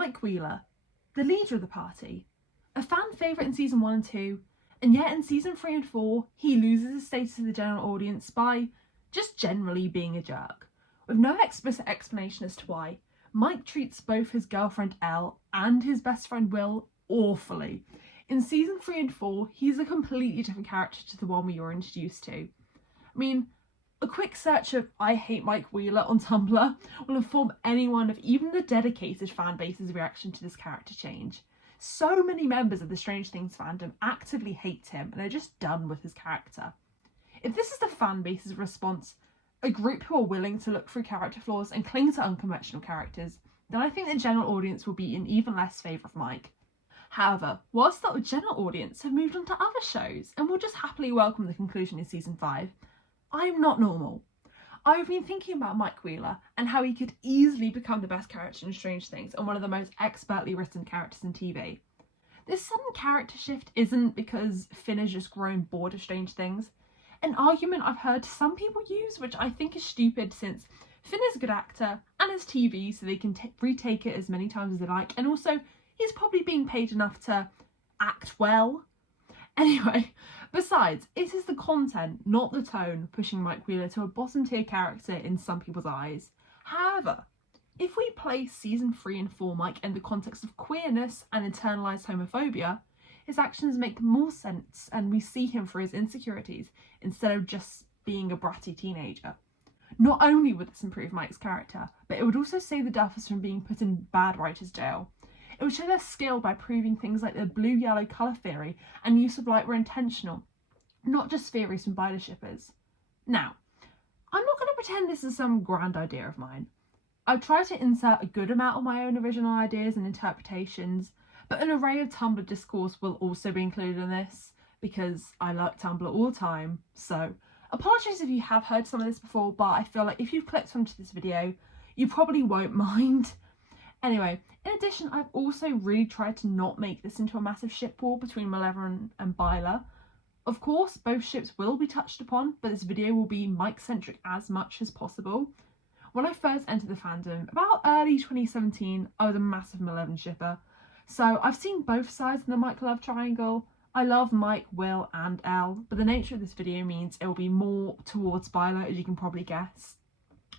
Mike Wheeler, the leader of the party, a fan favourite in season 1 and 2, and yet in season 3 and 4 he loses his status to the general audience by just generally being a jerk. With no explicit explanation as to why, Mike treats both his girlfriend Elle and his best friend Will awfully. In season 3 and 4, he's a completely different character to the one we were introduced to. I mean, a quick search of I hate Mike Wheeler on Tumblr will inform anyone of even the dedicated fan base's reaction to this character change. So many members of the Strange Things fandom actively hate him and are just done with his character. If this is the fan base's response, a group who are willing to look through character flaws and cling to unconventional characters, then I think the general audience will be in even less favour of Mike. However, whilst the general audience have moved on to other shows and will just happily welcome the conclusion in season 5, I'm not normal. I've been thinking about Mike Wheeler and how he could easily become the best character in Strange Things and one of the most expertly written characters in TV. This sudden character shift isn't because Finn has just grown bored of Strange Things. An argument I've heard some people use, which I think is stupid since Finn is a good actor and has TV so they can retake it as many times as they like, and also he's probably being paid enough to act well. Anyway, besides, it is the content, not the tone, pushing Mike Wheeler to a bottom tier character in some people's eyes. However, if we place season 3 and 4 Mike in the context of queerness and internalised homophobia, his actions make more sense and we see him for his insecurities instead of just being a bratty teenager. Not only would this improve Mike's character, but it would also save the Duffers from being put in bad writers' jail. It would show their skill by proving things like the blue-yellow colour theory and use of light were intentional, not just theories from binder shippers. Now, I'm not going to pretend this is some grand idea of mine. I've tried to insert a good amount of my own original ideas and interpretations, but an array of Tumblr discourse will also be included in this, because I like Tumblr all the time, so apologies if you have heard some of this before, but I feel like if you've clicked onto this video, you probably won't mind. Anyway, in addition, I've also really tried to not make this into a massive ship war between Malevolent and Byla. Of course, both ships will be touched upon, but this video will be Mike-centric as much as possible. When I first entered the fandom, about early 2017, I was a massive Malevolent shipper. So I've seen both sides of the Mike love triangle. I love Mike, Will and Elle, but the nature of this video means it will be more towards Byla, as you can probably guess.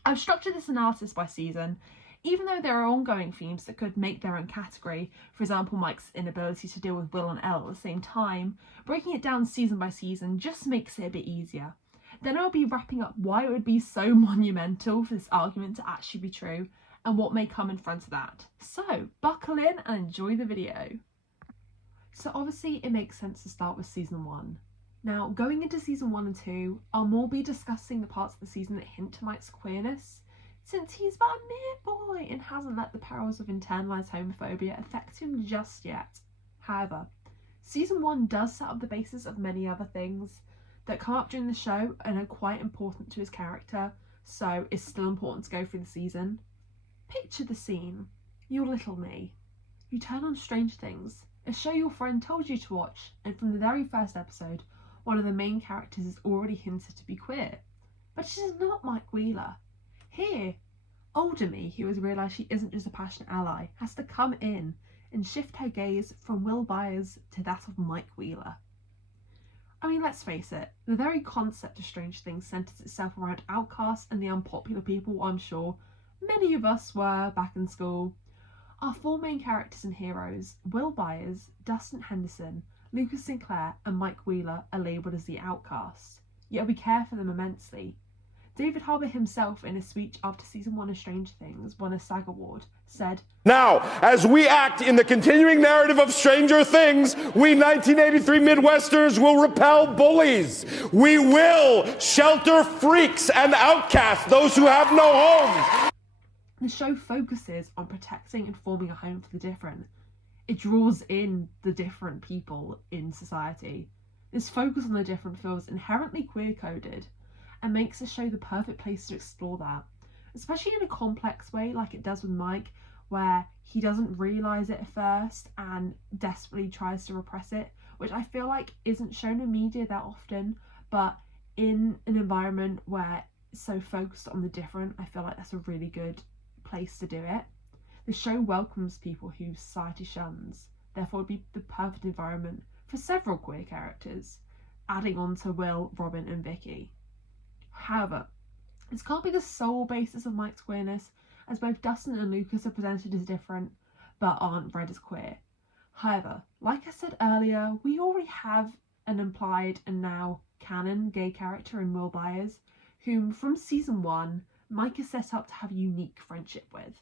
I've structured this analysis by season, even though there are ongoing themes that could make their own category, for example Mike's inability to deal with Will and Elle at the same time. Breaking it down season by season just makes it a bit easier. Then I'll be wrapping up why it would be so monumental for this argument to actually be true, and what may come in front of that. So buckle in and enjoy the video. So obviously it makes sense to start with season 1. Now going into season 1 and 2, I'll more be discussing the parts of the season that hint to Mike's queerness, since he's but a mere boy and hasn't let the perils of internalised homophobia affect him just yet. However, season 1 does set up the basis of many other things that come up during the show and are quite important to his character, so it's still important to go through the season. Picture the scene. You're little me. You turn on Strange Things, a show your friend told you to watch, and from the very first episode, one of the main characters is already hinted to be queer. But it is not Mike Wheeler. Here, older me, who has realised she isn't just a passionate ally, has to come in and shift her gaze from Will Byers to that of Mike Wheeler. I mean, let's face it, the very concept of Strange Things centres itself around outcasts and the unpopular people I'm sure many of us were back in school. Our 4 main characters and heroes, Will Byers, Dustin Henderson, Lucas Sinclair and Mike Wheeler, are labelled as the outcasts, yet we care for them immensely. David Harbour himself, in a speech after season 1 of Strange Things won a SAG award, said, "Now, as we act in the continuing narrative of Stranger Things, we 1983 Midwesterners will repel bullies. We will shelter freaks and outcasts, those who have no homes." The show focuses on protecting and forming a home for the different. It draws in the different people in society. This focus on the different feels inherently queer-coded and makes the show the perfect place to explore that, especially in a complex way like it does with Mike, where he doesn't realise it at first and desperately tries to repress it, which I feel like isn't shown in media that often, but in an environment where it's so focused on the different, I feel like that's a really good place to do it. The show welcomes people who society shuns, therefore it would be the perfect environment for several queer characters, adding on to Will, Robin and Vicky. However, this can't be the sole basis of Mike's queerness, as both Dustin and Lucas are presented as different, but aren't read as queer. However, like I said earlier, we already have an implied and now canon gay character in Will Byers, whom from season 1, Mike is set up to have a unique friendship with.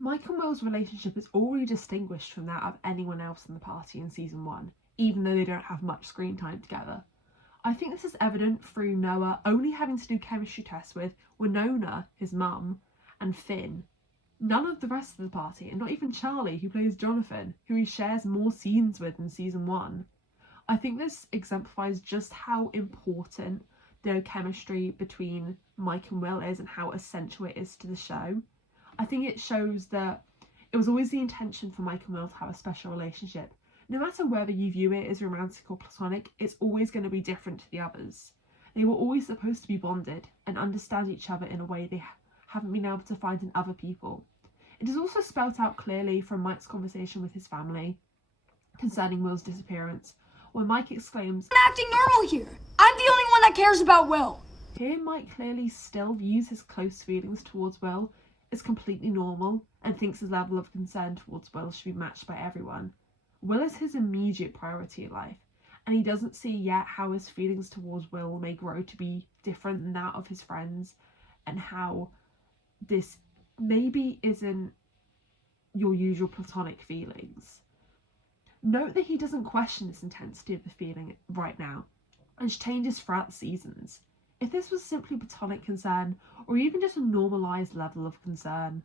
Mike and Will's relationship is already distinguished from that of anyone else in the party in season 1, even though they don't have much screen time together. I think this is evident through Noah only having to do chemistry tests with Winona, his mum, and Finn. None of the rest of the party, and not even Charlie, who plays Jonathan, who he shares more scenes with in season 1. I think this exemplifies just how important the chemistry between Mike and Will is and how essential it is to the show. I think it shows that it was always the intention for Mike and Will to have a special relationship. No matter whether you view it as romantic or platonic, it's always going to be different to the others. They were always supposed to be bonded and understand each other in a way they haven't been able to find in other people. It is also spelt out clearly from Mike's conversation with his family concerning Will's disappearance, where Mike exclaims, "I'm acting normal here. I'm the only one that cares about Will." Here Mike clearly still views his close feelings towards Will as completely normal and thinks his level of concern towards Will should be matched by everyone. Will is his immediate priority in life, and he doesn't see yet how his feelings towards Will may grow to be different than that of his friends, and how this maybe isn't your usual platonic feelings. Note that he doesn't question this intensity of the feeling right now, and changes throughout the seasons. If this was simply platonic concern, or even just a normalised level of concern,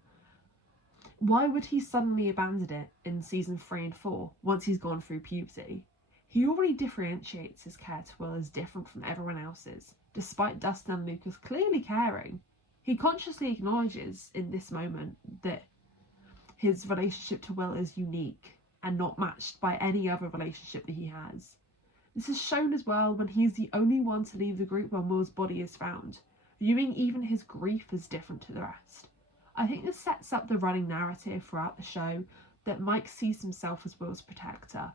why would he suddenly abandon it in season 3 and 4 once he's gone through puberty? He already differentiates his care to Will as different from everyone else's, despite Dustin and Lucas clearly caring. He consciously acknowledges in this moment that his relationship to Will is unique and not matched by any other relationship that he has. This is shown as well when he is the only one to leave the group when Will's body is found, viewing even his grief as different to the rest. I think this sets up the running narrative throughout the show that Mike sees himself as Will's protector.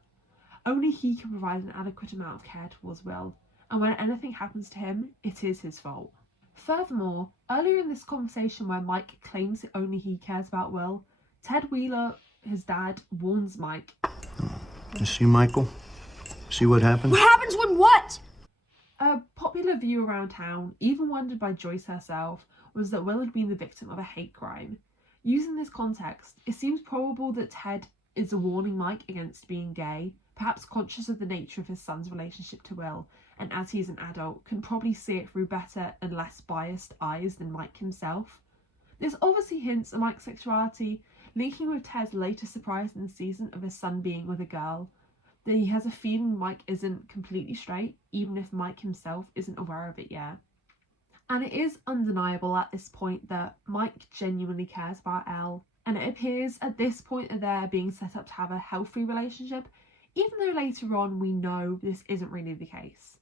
Only he can provide an adequate amount of care towards Will, and when anything happens to him, it is his fault. Furthermore, earlier in this conversation where Mike claims that only he cares about Will, Ted Wheeler, his dad, warns Mike. You see Michael? See what happens? What happens when what? A popular view around town, even wondered by Joyce herself, was that Will had been the victim of a hate crime. Using this context, it seems probable that Ted is warning Mike against being gay, perhaps conscious of the nature of his son's relationship to Will, and as he is an adult, can probably see it through better and less biased eyes than Mike himself. This obviously hints at Mike's sexuality, linking with Ted's later surprise in the season of his son being with a girl, that he has a feeling Mike isn't completely straight, even if Mike himself isn't aware of it yet. And it is undeniable at this point that Mike genuinely cares about Elle, and it appears at this point that they're being set up to have a healthy relationship, even though later on we know this isn't really the case.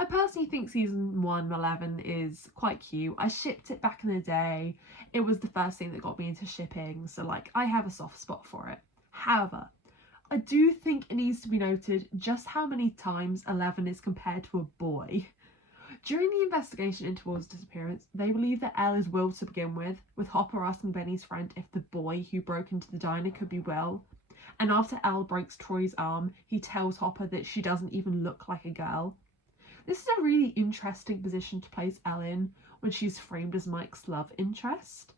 I personally think season 1, 11 is quite cute. I shipped it back in the day. It was the first thing that got me into shipping, so I have a soft spot for it. However, I do think it needs to be noted just how many times 11 is compared to a boy. During the investigation into Will's disappearance, they believe that Elle is Will to begin with Hopper asking Benny's friend if the boy who broke into the diner could be Will. And after Elle breaks Troy's arm, he tells Hopper that she doesn't even look like a girl. This is a really interesting position to place Elle in when she's framed as Mike's love interest.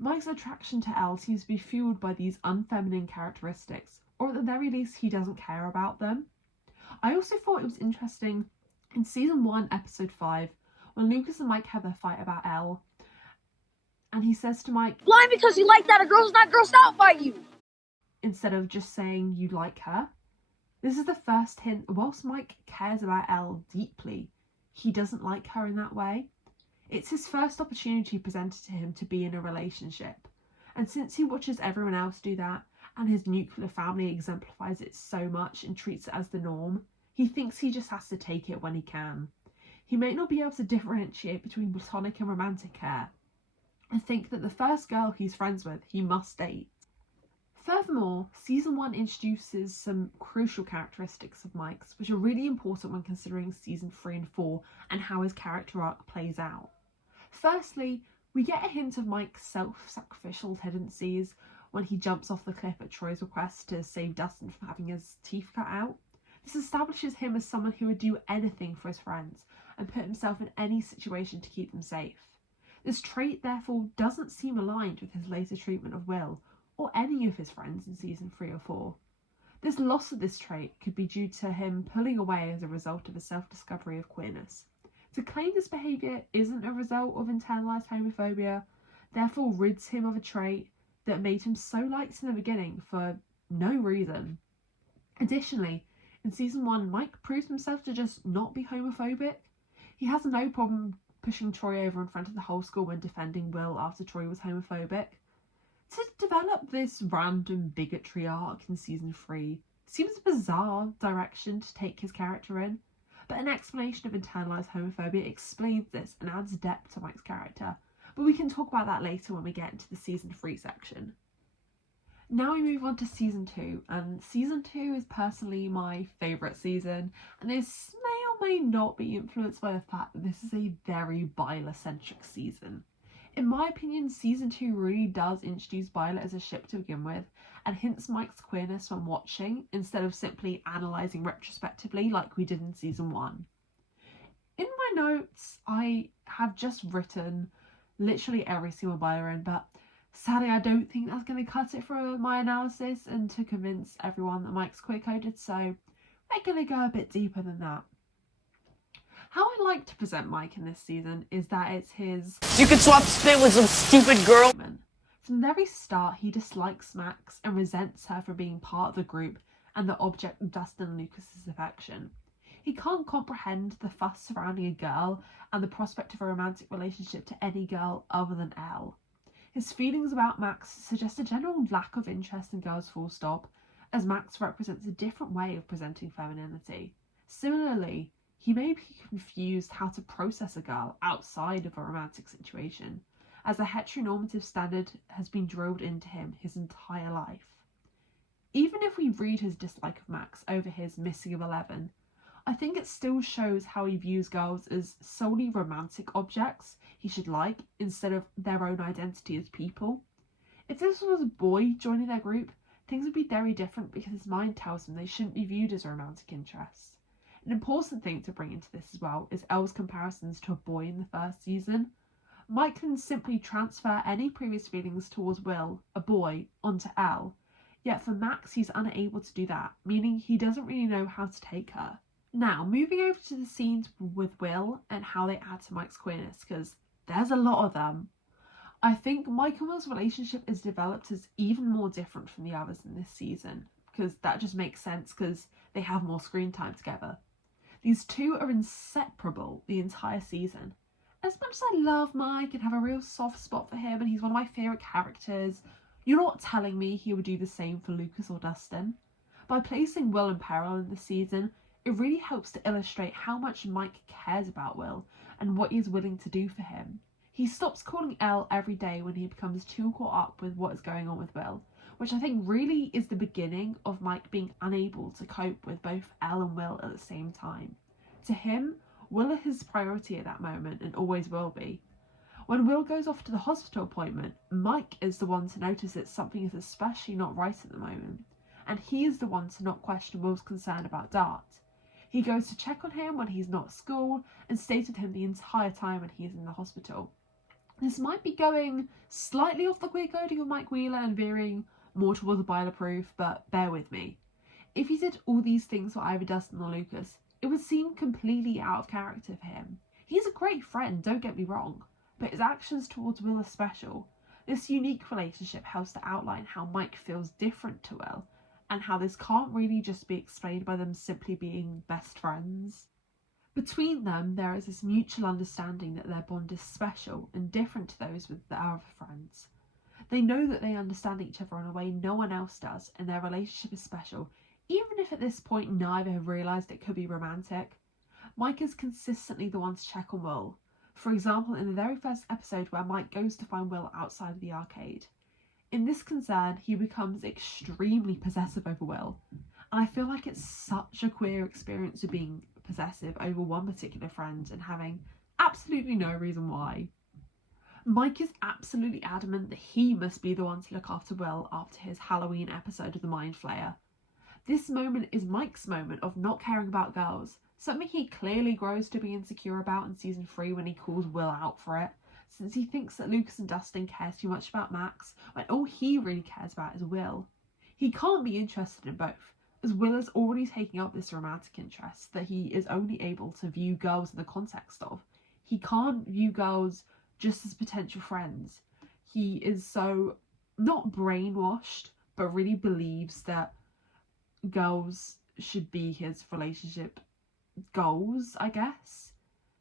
Mike's attraction to Elle seems to be fueled by these unfeminine characteristics, or at the very least he doesn't care about them. I also thought it was interesting in season 1, episode 5, when Lucas and Mike have their fight about Elle, and he says to Mike, "Blind because you like that a girl's not grossed out by you," instead of just saying you like her. This is the first hint, whilst Mike cares about Elle deeply, he doesn't like her in that way. It's his first opportunity presented to him to be in a relationship, and since he watches everyone else do that, and his nuclear family exemplifies it so much and treats it as the norm, he thinks he just has to take it when he can. He may not be able to differentiate between platonic and romantic care, and think that the first girl he's friends with, he must date. Furthermore, season 1 introduces some crucial characteristics of Mike's which are really important when considering season 3 and 4 and how his character arc plays out. Firstly, we get a hint of Mike's self-sacrificial tendencies when he jumps off the cliff at Troy's request to save Dustin from having his teeth cut out. This establishes him as someone who would do anything for his friends and put himself in any situation to keep them safe. This trait therefore doesn't seem aligned with his later treatment of Will or any of his friends in season 3 or 4. This loss of this trait could be due to him pulling away as a result of his self-discovery of queerness. To claim this behaviour isn't a result of internalised homophobia, therefore rids him of a trait that made him so liked in the beginning for no reason. Additionally, in season 1, Mike proves himself to just not be homophobic. He has no problem pushing Troy over in front of the whole school when defending Will after Troy was homophobic. To develop this random bigotry arc in season 3 seems a bizarre direction to take his character in, but an explanation of internalised homophobia explains this and adds depth to Mike's character, but we can talk about that later when we get into the season 3 section. Now we move on to season 2, and season 2 is personally my favourite season, and this may or may not be influenced by the fact that this is a very Byla-centric season. In my opinion, season 2 really does introduce Byla as a ship to begin with, and hints Mike's queerness when watching, instead of simply analysing retrospectively like we did in season 1. In my notes, I have just written literally every single Byla in, but sadly I don't think that's going to cut it for my analysis and to convince everyone that Mike's queer-coded, so we're going to go a bit deeper than that. How I like to present Mike in this season is that it's his You could swap spit with some stupid girl. From the very start, he dislikes Max and resents her for being part of the group and the object of Dustin and Lucas's affection. He can't comprehend the fuss surrounding a girl and the prospect of a romantic relationship to any girl other than Elle. His feelings about Max suggest a general lack of interest in girls full stop, as Max represents a different way of presenting femininity. Similarly, he may be confused how to process a girl outside of a romantic situation, as a heteronormative standard has been drilled into him his entire life. Even if we read his dislike of Max over his missing of 11, I think it still shows how he views girls as solely romantic objects he should like instead of their own identity as people. If this was a boy joining their group, things would be very different because his mind tells him they shouldn't be viewed as a romantic interest. An important thing to bring into this as well is Elle's comparisons to a boy in the first season. Mike can simply transfer any previous feelings towards Will, a boy, onto Elle, yet for Max he's unable to do that, meaning he doesn't really know how to take her. Now, moving over to the scenes with Will and how they add to Mike's queerness, because there's a lot of them. I think Mike and Will's relationship is developed as even more different from the others in this season, because that just makes sense because they have more screen time together. These two are inseparable the entire season. As much as I love Mike and have a real soft spot for him and he's one of my favourite characters, you're not telling me he would do the same for Lucas or Dustin. By placing Will in peril in this season, it really helps to illustrate how much Mike cares about Will and what he is willing to do for him. He stops calling Elle every day when he becomes too caught up with what is going on with Will, which I think really is the beginning of Mike being unable to cope with both Elle and Will at the same time. To him, Will is his priority at that moment and always will be. When Will goes off to the hospital appointment, Mike is the one to notice that something is especially not right at the moment, and he is the one to not question Will's concern about Dart. He goes to check on him when he's not at school and stays with him the entire time when he is in the hospital. This might be going slightly off the queer coding of Mike Wheeler and veering more towards the Byla proof, but bear with me. If he did all these things for either Dustin or Lucas, it would seem completely out of character for him. He's a great friend, don't get me wrong, but his actions towards Will are special. This unique relationship helps to outline how Mike feels different to Will, and how this can't really just be explained by them simply being best friends. Between them, there is this mutual understanding that their bond is special and different to those with their other friends. They know that they understand each other in a way no one else does, and their relationship is special, even if at this point neither have realised it could be romantic. Mike is consistently the one to check on Will. For example, in the very first episode where Mike goes to find Will outside of the arcade. In this concern, he becomes extremely possessive over Will, and I feel like it's such a queer experience of being possessive over one particular friend and having absolutely no reason why. Mike is absolutely adamant that he must be the one to look after Will after his Halloween episode of the Mind Flayer. This moment is Mike's moment of not caring about girls, something he clearly grows to be insecure about in season 3 when he calls Will out for it, since he thinks that Lucas and Dustin care too much about Max when all he really cares about is Will. He can't be interested in both, as Will is already taking up this romantic interest that he is only able to view girls in the context of. He can't view girls just as potential friends. He is so, not brainwashed, but really believes that girls should be his relationship goals, I guess.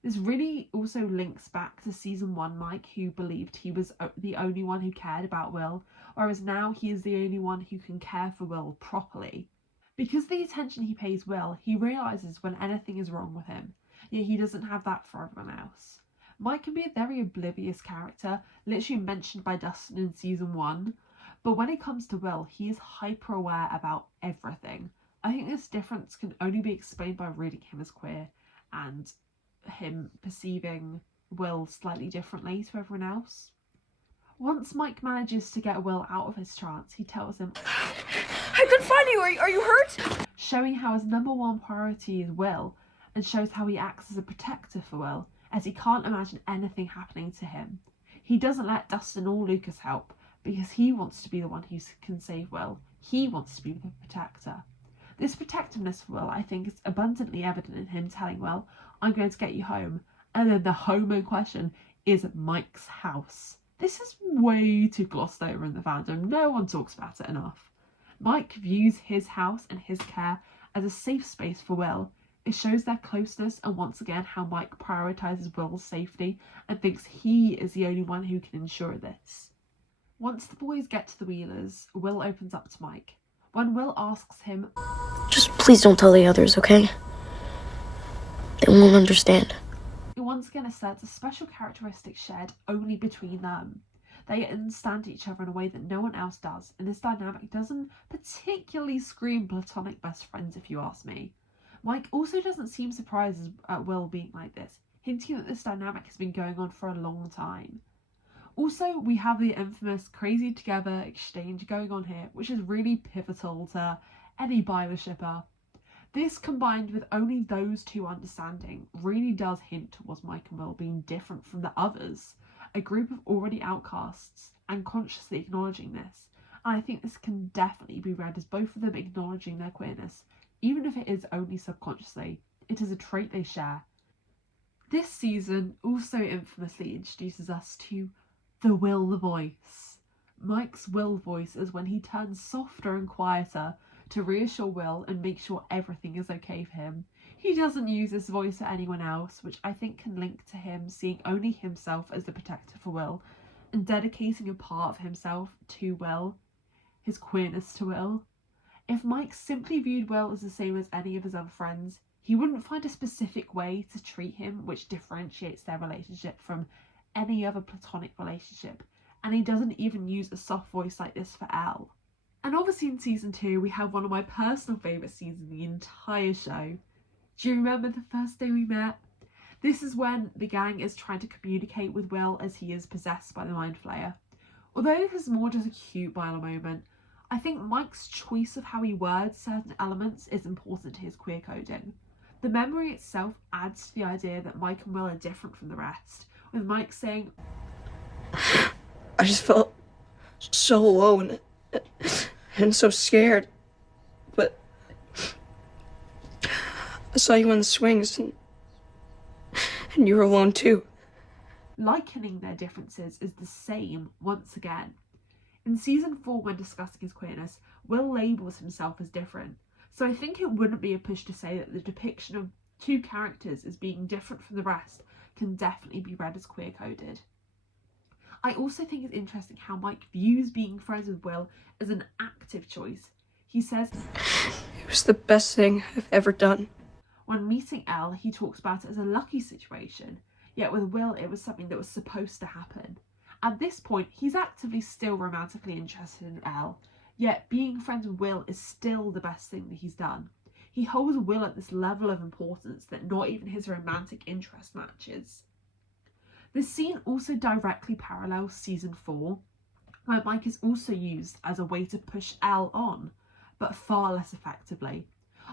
This really also links back to season 1 Mike, who believed he was the only one who cared about Will, whereas now he is the only one who can care for Will properly. Because of the attention he pays Will, he realises when anything is wrong with him, yet he doesn't have that for everyone else. Mike can be a very oblivious character, literally mentioned by Dustin in season 1, but when it comes to Will, he is hyper aware about everything. I think this difference can only be explained by reading him as queer and him perceiving Will slightly differently to everyone else. Once Mike manages to get Will out of his trance, he tells him, I couldn't find you. Are you hurt? showing how his number one priority is Will, and shows how he acts as a protector for Will, as he can't imagine anything happening to him. He doesn't let Dustin or Lucas help, because he wants to be the one who can save Will. He wants to be the protector. This protectiveness for Will, I think, is abundantly evident in him telling Will, I'm going to get you home. And then the home in question is Mike's house. This is way too glossed over in the fandom. No one talks about it enough. Mike views his house and his care as a safe space for Will. It shows their closeness and once again how Mike prioritises Will's safety and thinks he is the only one who can ensure this. Once the boys get to the Wheelers, Will opens up to Mike. When Will asks him, Just please don't tell the others, okay? They won't understand. it once again asserts a special characteristic shared only between them. They understand each other in a way that no one else does, and this dynamic doesn't particularly scream platonic best friends if you ask me. Mike also doesn't seem surprised at Will being like this, hinting that this dynamic has been going on for a long time. Also, we have the infamous crazy together exchange going on here, which is really pivotal to any Byler shipper. This, combined with only those two understanding, really does hint towards Mike and Will being different from the others, a group of already outcasts, and consciously acknowledging this. And I think this can definitely be read as both of them acknowledging their queerness, even if it is only subconsciously. It is a trait they share. This season also infamously introduces us to the Will voice. Mike's Will voice is when he turns softer and quieter to reassure Will and make sure everything is okay for him. He doesn't use this voice for anyone else, which I think can link to him seeing only himself as the protector for Will and dedicating a part of himself to Will, his queerness to Will. If Mike simply viewed Will as the same as any of his other friends, he wouldn't find a specific way to treat him which differentiates their relationship from any other platonic relationship, and he doesn't even use a soft voice like this for Elle. And obviously in season 2 we have one of my personal favourite scenes in the entire show. Do you remember the first day we met? This is when the gang is trying to communicate with Will as he is possessed by the Mind Flayer. Although this is more just a cute Byler moment, I think Mike's choice of how he words certain elements is important to his queer coding. The memory itself adds to the idea that Mike and Will are different from the rest, with Mike saying, I just felt so alone and so scared. But I saw you on the swings and you were alone too. likening their differences is the same once again. In season 4, when discussing his queerness, Will labels himself as different, so I think it wouldn't be a push to say that the depiction of two characters as being different from the rest can definitely be read as queer-coded. I also think it's interesting how Mike views being friends with Will as an active choice. He says, It was the best thing I've ever done. When meeting Elle, he talks about it as a lucky situation, yet with Will it was something that was supposed to happen. At this point, he's actively still romantically interested in Elle, yet being friends with Will is still the best thing that he's done. He holds Will at this level of importance that not even his romantic interest matches. This scene also directly parallels season 4, where Mike is also used as a way to push Elle on, but far less effectively.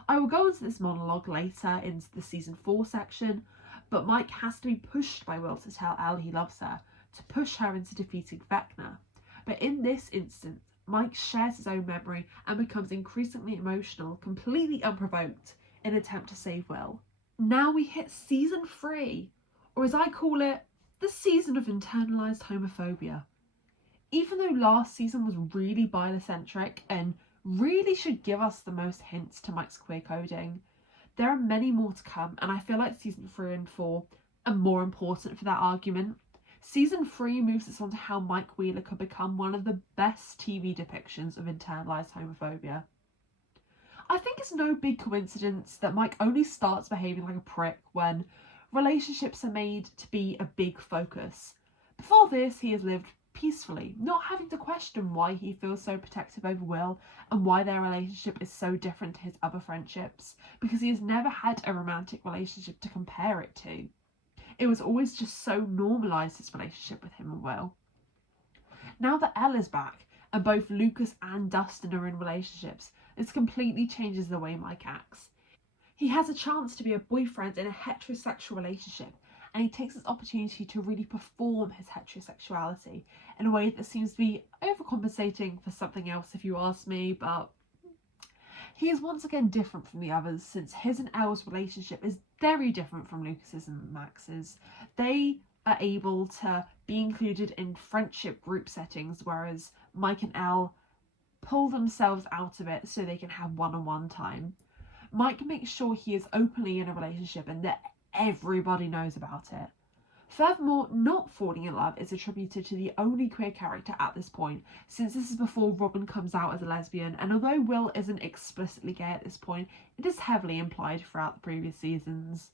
I will go into this monologue later into the season 4 section, but Mike has to be pushed by Will to tell Elle he loves her, to push her into defeating Vecna. But in this instance, Mike shares his own memory and becomes increasingly emotional, completely unprovoked, in an attempt to save Will. Now we hit season 3, or as I call it, the season of internalised homophobia. Even though last season was really bicentric and really should give us the most hints to Mike's queer coding, there are many more to come, and I feel like season 3 and 4 are more important for that argument. Season 3 moves us on to how Mike Wheeler could become one of the best TV depictions of internalised homophobia. I think it's no big coincidence that Mike only starts behaving like a prick when relationships are made to be a big focus. Before this, he has lived peacefully, not having to question why he feels so protective over Will and why their relationship is so different to his other friendships, because he has never had a romantic relationship to compare it to. It was always just so normalised, his relationship with him and Will. Now that Elle is back, and both Lucas and Dustin are in relationships, this completely changes the way Mike acts. He has a chance to be a boyfriend in a heterosexual relationship, and he takes this opportunity to really perform his heterosexuality in a way that seems to be overcompensating for something else, if you ask me, but he is once again different from the others, since his and Elle's relationship is very different from Lucas's and Max's. They are able to be included in friendship group settings, whereas Mike and Elle pull themselves out of it so they can have one-on-one time. Mike makes sure he is openly in a relationship and that everybody knows about it. Furthermore, not falling in love is attributed to the only queer character at this point, since this is before Robin comes out as a lesbian, and although Will isn't explicitly gay at this point, it is heavily implied throughout the previous seasons.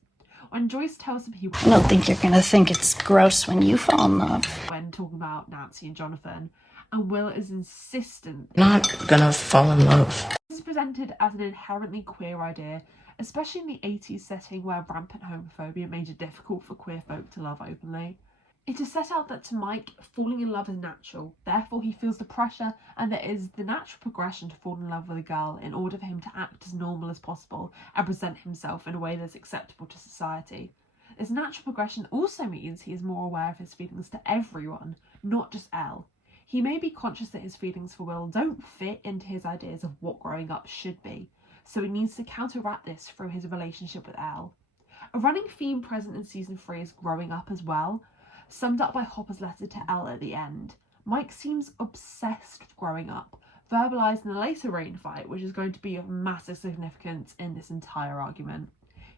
When Joyce tells him I don't think you're gonna think it's gross when you fall in love. when talking about Nancy and Jonathan, and Will is insistent. Not gonna fall in love. This is presented as an inherently queer idea, especially in the 80s setting where rampant homophobia made it difficult for queer folk to love openly. It is set out that to Mike, falling in love is natural, therefore he feels the pressure and that it is the natural progression to fall in love with a girl in order for him to act as normal as possible and present himself in a way that's acceptable to society. This natural progression also means he is more aware of his feelings to everyone, not just Elle. He may be conscious that his feelings for Will don't fit into his ideas of what growing up should be, so he needs to counteract this through his relationship with Elle. A running theme present in season 3 is growing up as well, summed up by Hopper's letter to Elle at the end. Mike seems obsessed with growing up, verbalised in the later Rain fight, which is going to be of massive significance in this entire argument.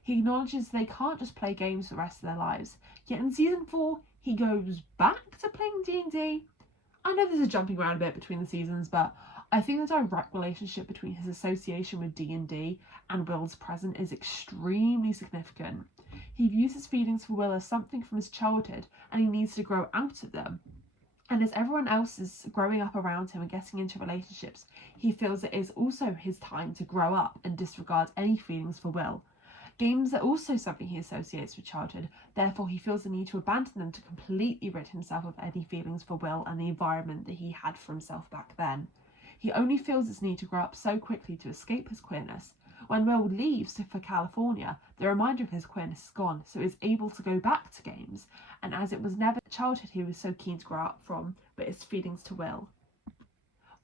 He acknowledges they can't just play games for the rest of their lives, yet in season 4 he goes back to playing D&D. I know this is jumping around a bit between the seasons, but I think the direct relationship between his association with D&D and Will's present is extremely significant. He views his feelings for Will as something from his childhood, and he needs to grow out of them. And as everyone else is growing up around him and getting into relationships, he feels it is also his time to grow up and disregard any feelings for Will. Games are also something he associates with childhood, therefore he feels the need to abandon them to completely rid himself of any feelings for Will and the environment that he had for himself back then. He only feels this need to grow up so quickly to escape his queerness. When Will leaves for California, the reminder of his queerness is gone, so he is able to go back to games, and as it was never childhood he was so keen to grow up from, but his feelings to Will.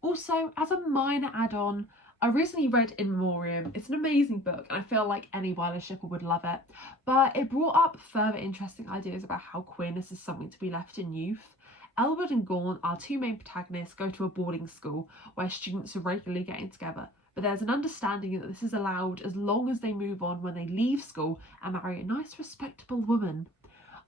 Also, as a minor add-on, I recently read In Memoriam. It's an amazing book and I feel like any Wildlife shipper would love it, but it brought up further interesting ideas about how queerness is something to be left in youth. Elwood and Gorn, our two main protagonists, go to a boarding school where students are regularly getting together, but there's an understanding that this is allowed as long as they move on when they leave school and marry a nice respectable woman.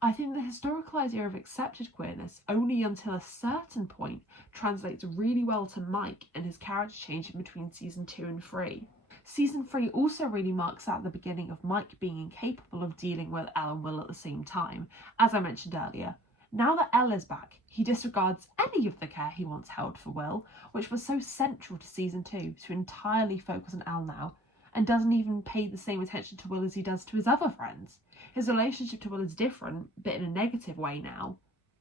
I think the historical idea of accepted queerness only until a certain point translates really well to Mike and his character change in between season 2 and 3. Season 3 also really marks out the beginning of Mike being incapable of dealing with Elle and Will at the same time, as I mentioned earlier. Now that Elle is back, he disregards any of the care he once held for Will, which was so central to season 2, to entirely focus on Elle now, and doesn't even pay the same attention to Will as he does to his other friends. His relationship to Will is different, but in a negative way now.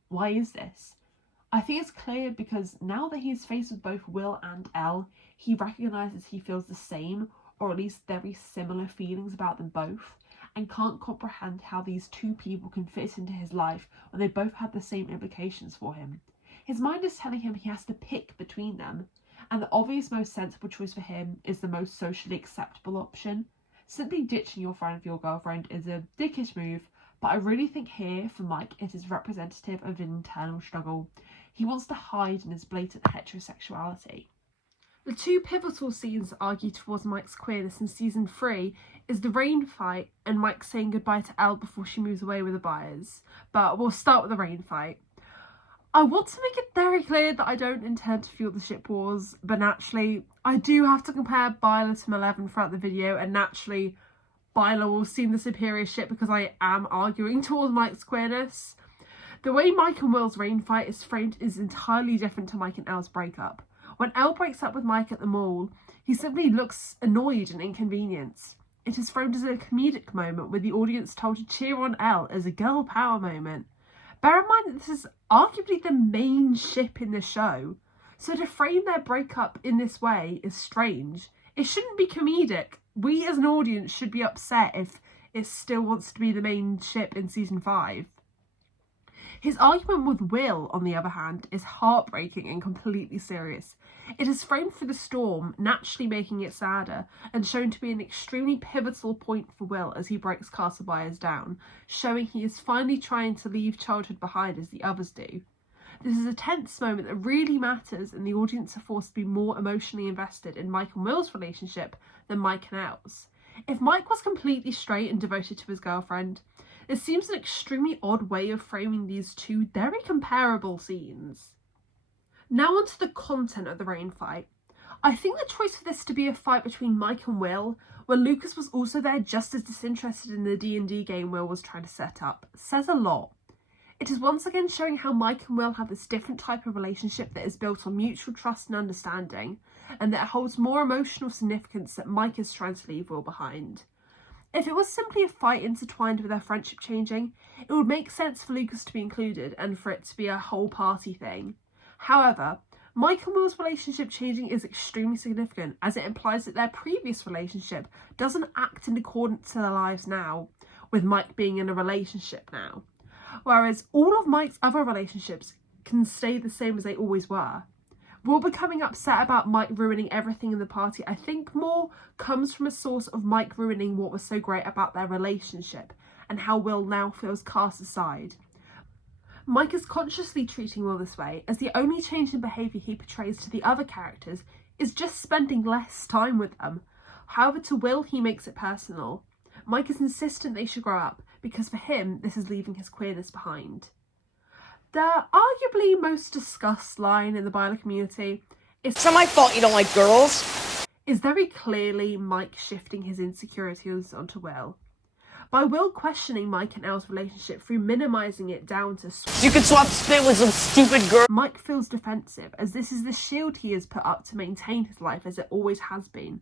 Why is this? I think it's clear because now that he is faced with both Will and Elle, he recognises he feels the same, or at least very similar feelings about them both, and can't comprehend how these two people can fit into his life when they both have the same implications for him. His mind is telling him he has to pick between them, and the obvious most sensible choice for him is the most socially acceptable option. Simply ditching your friend for your girlfriend is a dickish move, but I really think here, for Mike, it is representative of an internal struggle. He wants to hide in his blatant heterosexuality. The two pivotal scenes that argue towards Mike's queerness in season 3 is the rain fight and Mike saying goodbye to Elle before she moves away with the Byers. But we'll start with the rain fight. I want to make it very clear that I don't intend to fuel the ship wars, but naturally, I do have to compare Byler to Malevolent throughout the video, and naturally, Byler will seem the superior ship because I am arguing towards Mike's queerness. The way Mike and Will's rain fight is framed is entirely different to Mike and Elle's breakup. When Elle breaks up with Mike at the mall, he simply looks annoyed and inconvenienced. It is framed as a comedic moment with the audience told to cheer on Elle as a girl power moment. Bear in mind that this is arguably the main ship in the show, so to frame their breakup in this way is strange. It shouldn't be comedic. We as an audience should be upset if it still wants to be the main ship in season 5. His argument with Will, on the other hand, is heartbreaking and completely serious. It is framed through the storm, naturally making it sadder, and shown to be an extremely pivotal point for Will as he breaks Castle Byers down, showing he is finally trying to leave childhood behind as the others do. This is a tense moment that really matters, and the audience are forced to be more emotionally invested in Mike and Will's relationship than Mike and Elle's. If Mike was completely straight and devoted to his girlfriend, it seems an extremely odd way of framing these two very comparable scenes. Now onto the content of the rain fight. I think the choice for this to be a fight between Mike and Will, when Lucas was also there just as disinterested in the D&D game Will was trying to set up, says a lot. It is once again showing how Mike and Will have this different type of relationship that is built on mutual trust and understanding, and that holds more emotional significance that Mike is trying to leave Will behind. If it was simply a fight intertwined with their friendship changing, it would make sense for Lucas to be included and for it to be a whole party thing. However, Mike and Will's relationship changing is extremely significant, as it implies that their previous relationship doesn't act in accordance to their lives now, with Mike being in a relationship now. Whereas all of Mike's other relationships can stay the same as they always were. Will becoming upset about Mike ruining everything in the party, I think more comes from a source of Mike ruining what was so great about their relationship, and how Will now feels cast aside. Mike is consciously treating Will this way, as the only change in behaviour he portrays to the other characters is just spending less time with them. However, to Will he makes it personal. Mike is insistent they should grow up, because for him this is leaving his queerness behind. The arguably most discussed line in the Byler community is, It's not my fault you don't like girls. Is very clearly Mike shifting his insecurities onto Will. By Will questioning Mike and Elle's relationship through minimising it down to You can swap spit with some stupid girl. Mike feels defensive, as this is the shield he has put up to maintain his life as it always has been.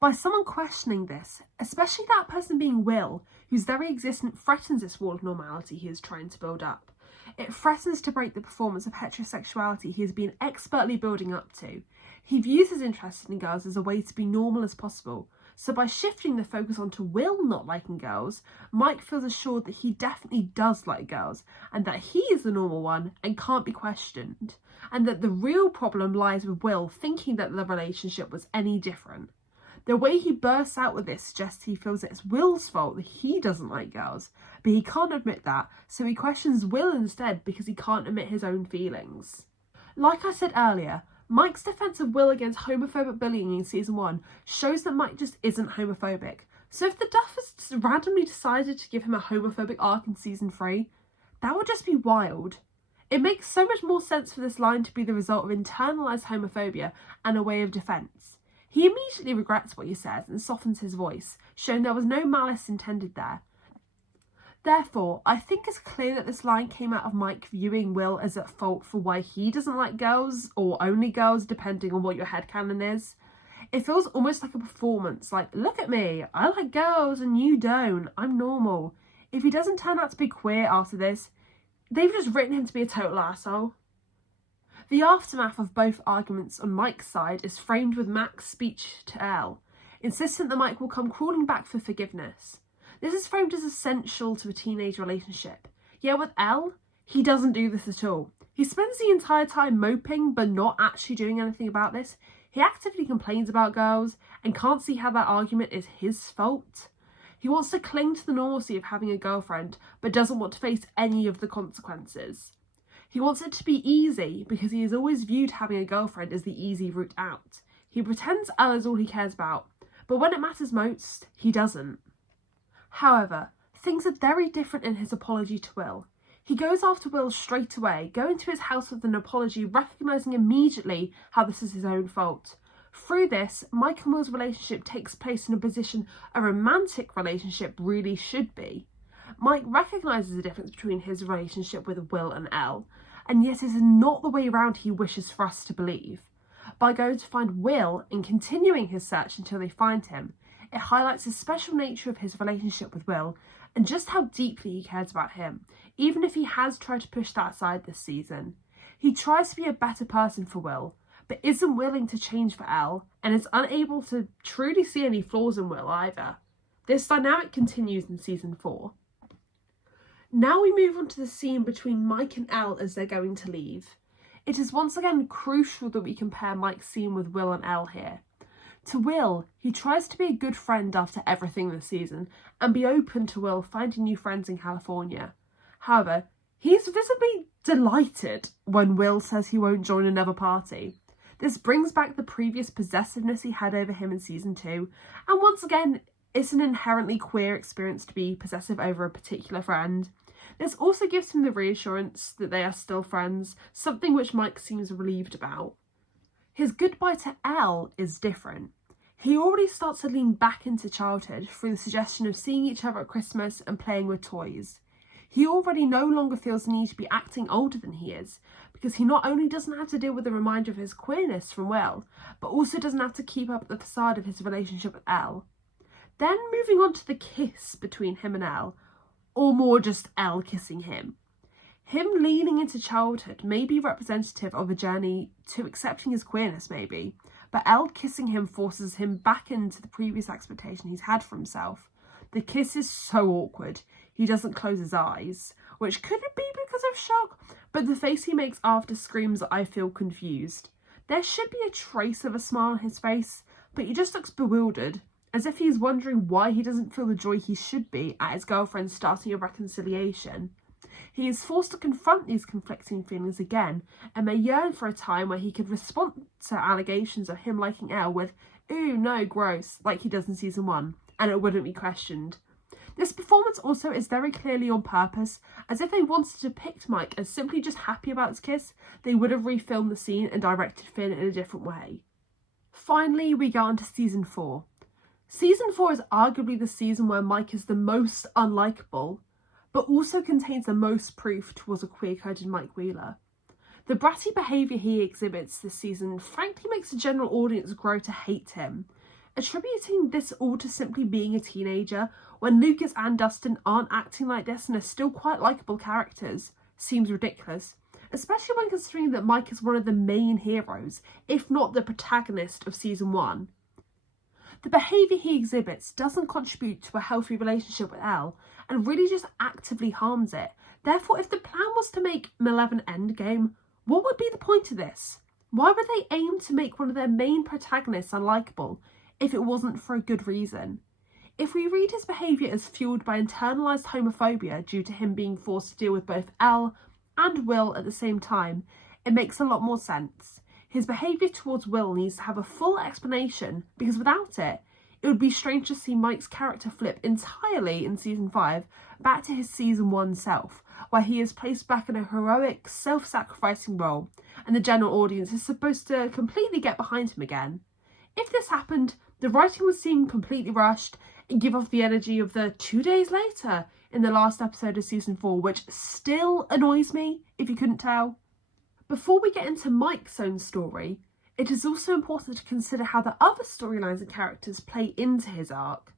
By someone questioning this, especially that person being Will, whose very existence threatens this wall of normality he is trying to build up. It threatens to break the performance of heterosexuality he has been expertly building up to. He views his interest in girls as a way to be normal as possible, so by shifting the focus onto Will not liking girls, Mike feels assured that he definitely does like girls, and that he is the normal one and can't be questioned, and that the real problem lies with Will thinking that the relationship was any different. The way he bursts out with this suggests he feels it's Will's fault that he doesn't like girls, but he can't admit that, so he questions Will instead because he can't admit his own feelings. Like I said earlier, Mike's defense of Will against homophobic bullying in season 1 shows that Mike just isn't homophobic. So if the Duffers randomly decided to give him a homophobic arc in season 3, that would just be wild. It makes so much more sense for this line to be the result of internalised homophobia and a way of defence. He immediately regrets what he says and softens his voice, showing there was no malice intended there. Therefore, I think it's clear that this line came out of Mike viewing Will as at fault for why he doesn't like girls, or only girls, depending on what your headcanon is. It feels almost like a performance, like, look at me, I like girls and you don't, I'm normal. If he doesn't turn out to be queer after this, they've just written him to be a total asshole. The aftermath of both arguments on Mike's side is framed with Mac's speech to Elle, insistent that Mike will come crawling back for forgiveness. This is framed as essential to a teenage relationship. Yet with Elle, he doesn't do this at all. He spends the entire time moping but not actually doing anything about this. He actively complains about girls and can't see how that argument is his fault. He wants to cling to the normalcy of having a girlfriend but doesn't want to face any of the consequences. He wants it to be easy because he has always viewed having a girlfriend as the easy route out. He pretends Elle is all he cares about, but when it matters most, he doesn't. However, things are very different in his apology to Will. He goes after Will straight away, going to his house with an apology, recognising immediately how this is his own fault. Through this, Mike and Will's relationship takes place in a position a romantic relationship really should be. Mike recognises the difference between his relationship with Will and Elle, and yet it is not the way around he wishes for us to believe. By going to find Will and continuing his search until they find him, it highlights the special nature of his relationship with Will and just how deeply he cares about him, even if he has tried to push that aside this season. He tries to be a better person for Will, but isn't willing to change for Elle, and is unable to truly see any flaws in Will either. This dynamic continues in season 4. Now we move on to the scene between Mike and Elle as they're going to leave. It is once again crucial that we compare Mike's scene with Will and Elle here. To Will, he tries to be a good friend after everything this season and be open to Will finding new friends in California. However, he's visibly delighted when Will says he won't join another party. This brings back the previous possessiveness he had over him in season 2, and once again, it's an inherently queer experience to be possessive over a particular friend. This also gives him the reassurance that they are still friends, something which Mike seems relieved about. His goodbye to Elle is different. He already starts to lean back into childhood through the suggestion of seeing each other at Christmas and playing with toys. He already no longer feels the need to be acting older than he is, because he not only doesn't have to deal with the reminder of his queerness from Will, but also doesn't have to keep up the facade of his relationship with Elle. Then moving on to the kiss between him and Elle, or more just Elle kissing him. Him leaning into childhood may be representative of a journey to accepting his queerness maybe, but Elle kissing him forces him back into the previous expectation he's had for himself. The kiss is so awkward, he doesn't close his eyes, which could it be because of shock, but the face he makes after screams I feel confused. There should be a trace of a smile on his face, but he just looks bewildered, as if he's wondering why he doesn't feel the joy he should be at his girlfriend starting a reconciliation. He is forced to confront these conflicting feelings again and may yearn for a time where he could respond to allegations of him liking Elle with, "Ooh, no, gross," like he does in season 1, and it wouldn't be questioned. This performance also is very clearly on purpose, as if they wanted to depict Mike as simply just happy about his kiss, they would have refilmed the scene and directed Finn in a different way. Finally, we go on to season 4. Season 4 is arguably the season where Mike is the most unlikable, but also contains the most proof towards a queer-coded Mike Wheeler. The bratty behaviour he exhibits this season frankly makes the general audience grow to hate him. Attributing this all to simply being a teenager, when Lucas and Dustin aren't acting like this and are still quite likeable characters, seems ridiculous, especially when considering that Mike is one of the main heroes, if not the protagonist of season 1. The behaviour he exhibits doesn't contribute to a healthy relationship with Elle, and really just actively harms it. Therefore, if the plan was to make Malevolent Endgame, what would be the point of this? Why would they aim to make one of their main protagonists unlikable if it wasn't for a good reason? If we read his behaviour as fuelled by internalised homophobia due to him being forced to deal with both Elle and Will at the same time, it makes a lot more sense. His behaviour towards Will needs to have a full explanation, because without it, it would be strange to see Mike's character flip entirely in season 5 back to his season 1 self, where he is placed back in a heroic, self-sacrificing role, and the general audience is supposed to completely get behind him again. If this happened, the writing would seem completely rushed and give off the energy of the 2 days later, in the last episode of season 4, which still annoys me, if you couldn't tell. Before we get into Mike's own story, it is also important to consider how the other storylines and characters play into his arc.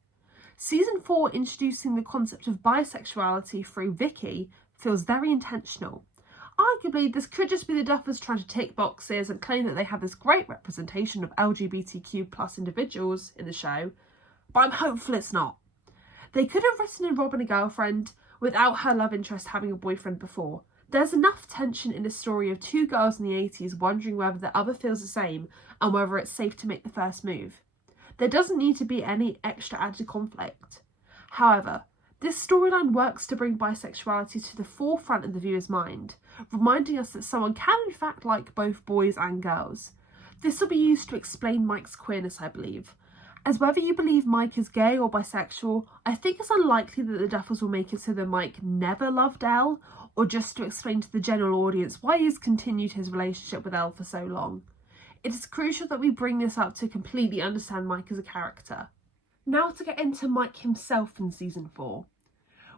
Season 4 introducing the concept of bisexuality through Vicky feels very intentional. Arguably, this could just be the Duffers trying to tick boxes and claim that they have this great representation of LGBTQ+ individuals in the show, but I'm hopeful it's not. They could have written in Robin a girlfriend without her love interest having a boyfriend before. There's enough tension in a story of two girls in the 80s wondering whether the other feels the same and whether it's safe to make the first move. There doesn't need to be any extra added conflict. However, this storyline works to bring bisexuality to the forefront of the viewer's mind, reminding us that someone can in fact like both boys and girls. This will be used to explain Mike's queerness, I believe. As whether you believe Mike is gay or bisexual, I think it's unlikely that the Duffers will make it so that Mike never loved Elle, or just to explain to the general audience why he's continued his relationship with Elle for so long. It is crucial that we bring this up to completely understand Mike as a character. Now to get into Mike himself in season 4.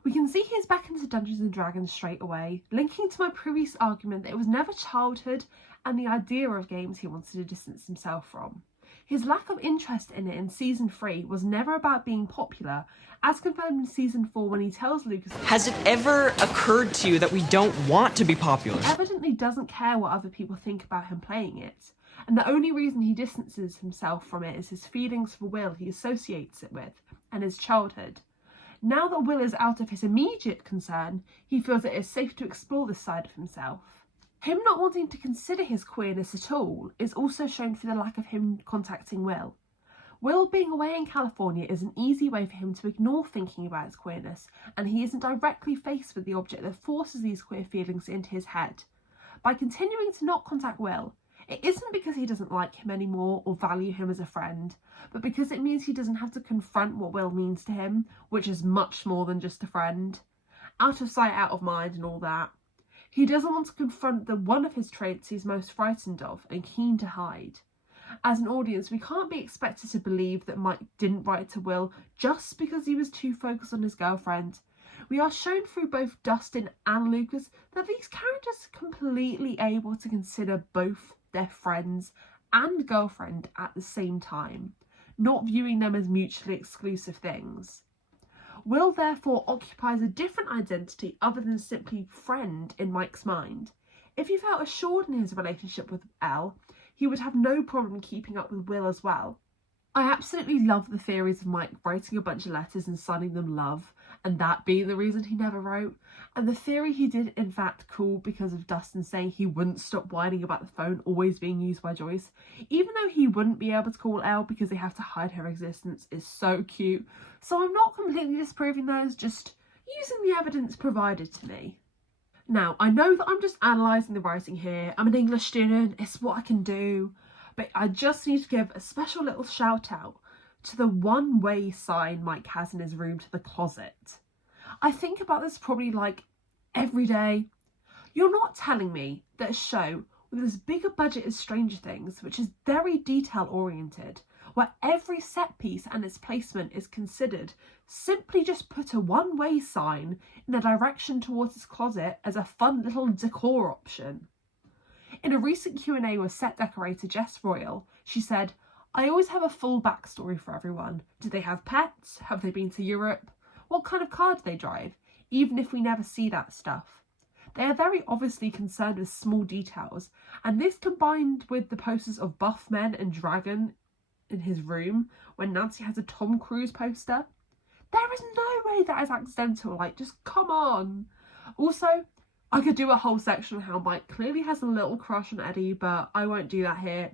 We can see he's back into Dungeons and Dragons straight away, linking to my previous argument that it was never childhood and the idea of games he wanted to distance himself from. His lack of interest in it in season 3 was never about being popular, as confirmed in season 4 when he tells Lucas, "Has it ever occurred to you that we don't want to be popular?" He evidently doesn't care what other people think about him playing it, and the only reason he distances himself from it is his feelings for Will he associates it with, and his childhood. Now that Will is out of his immediate concern, he feels it is safe to explore this side of himself. Him not wanting to consider his queerness at all is also shown through the lack of him contacting Will. Will being away in California is an easy way for him to ignore thinking about his queerness, and he isn't directly faced with the object that forces these queer feelings into his head. By continuing to not contact Will, it isn't because he doesn't like him anymore or value him as a friend, but because it means he doesn't have to confront what Will means to him, which is much more than just a friend. Out of sight, out of mind and all that. He doesn't want to confront the one of his traits he's most frightened of and keen to hide. As an audience, we can't be expected to believe that Mike didn't write to Will just because he was too focused on his girlfriend. We are shown through both Dustin and Lucas that these characters are completely able to consider both their friends and girlfriend at the same time, not viewing them as mutually exclusive things. Will therefore occupies a different identity other than simply friend in Mike's mind. If he felt assured in his relationship with Elle, he would have no problem keeping up with Will as well. I absolutely love the theories of Mike writing a bunch of letters and signing them love, and that being the reason he never wrote, and the theory he did in fact call because of Dustin saying he wouldn't stop whining about the phone always being used by Joyce, even though he wouldn't be able to call Elle because they have to hide her existence, is so cute. So I'm not completely disproving those, just using the evidence provided to me. Now, I know that I'm just analysing the writing here. I'm an English student, it's what I can do, but I just need to give a special little shout out to the one-way sign Mike has in his room to the closet. I think about this probably like every day. You're not telling me that a show with as big a budget as Stranger Things, which is very detail-oriented, where every set piece and its placement is considered, simply just put a one-way sign in a direction towards his closet as a fun little decor option. In a recent Q&A with set decorator Jess Royal, she said, "I always have a full backstory for everyone. Do they have pets? Have they been to Europe? What kind of car do they drive? Even if we never see that stuff." They are very obviously concerned with small details, and this combined with the posters of buff men and dragon in his room when Nancy has a Tom Cruise poster. There is no way that is accidental, like just come on. Also, I could do a whole section on how Mike clearly has a little crush on Eddie, but I won't do that here.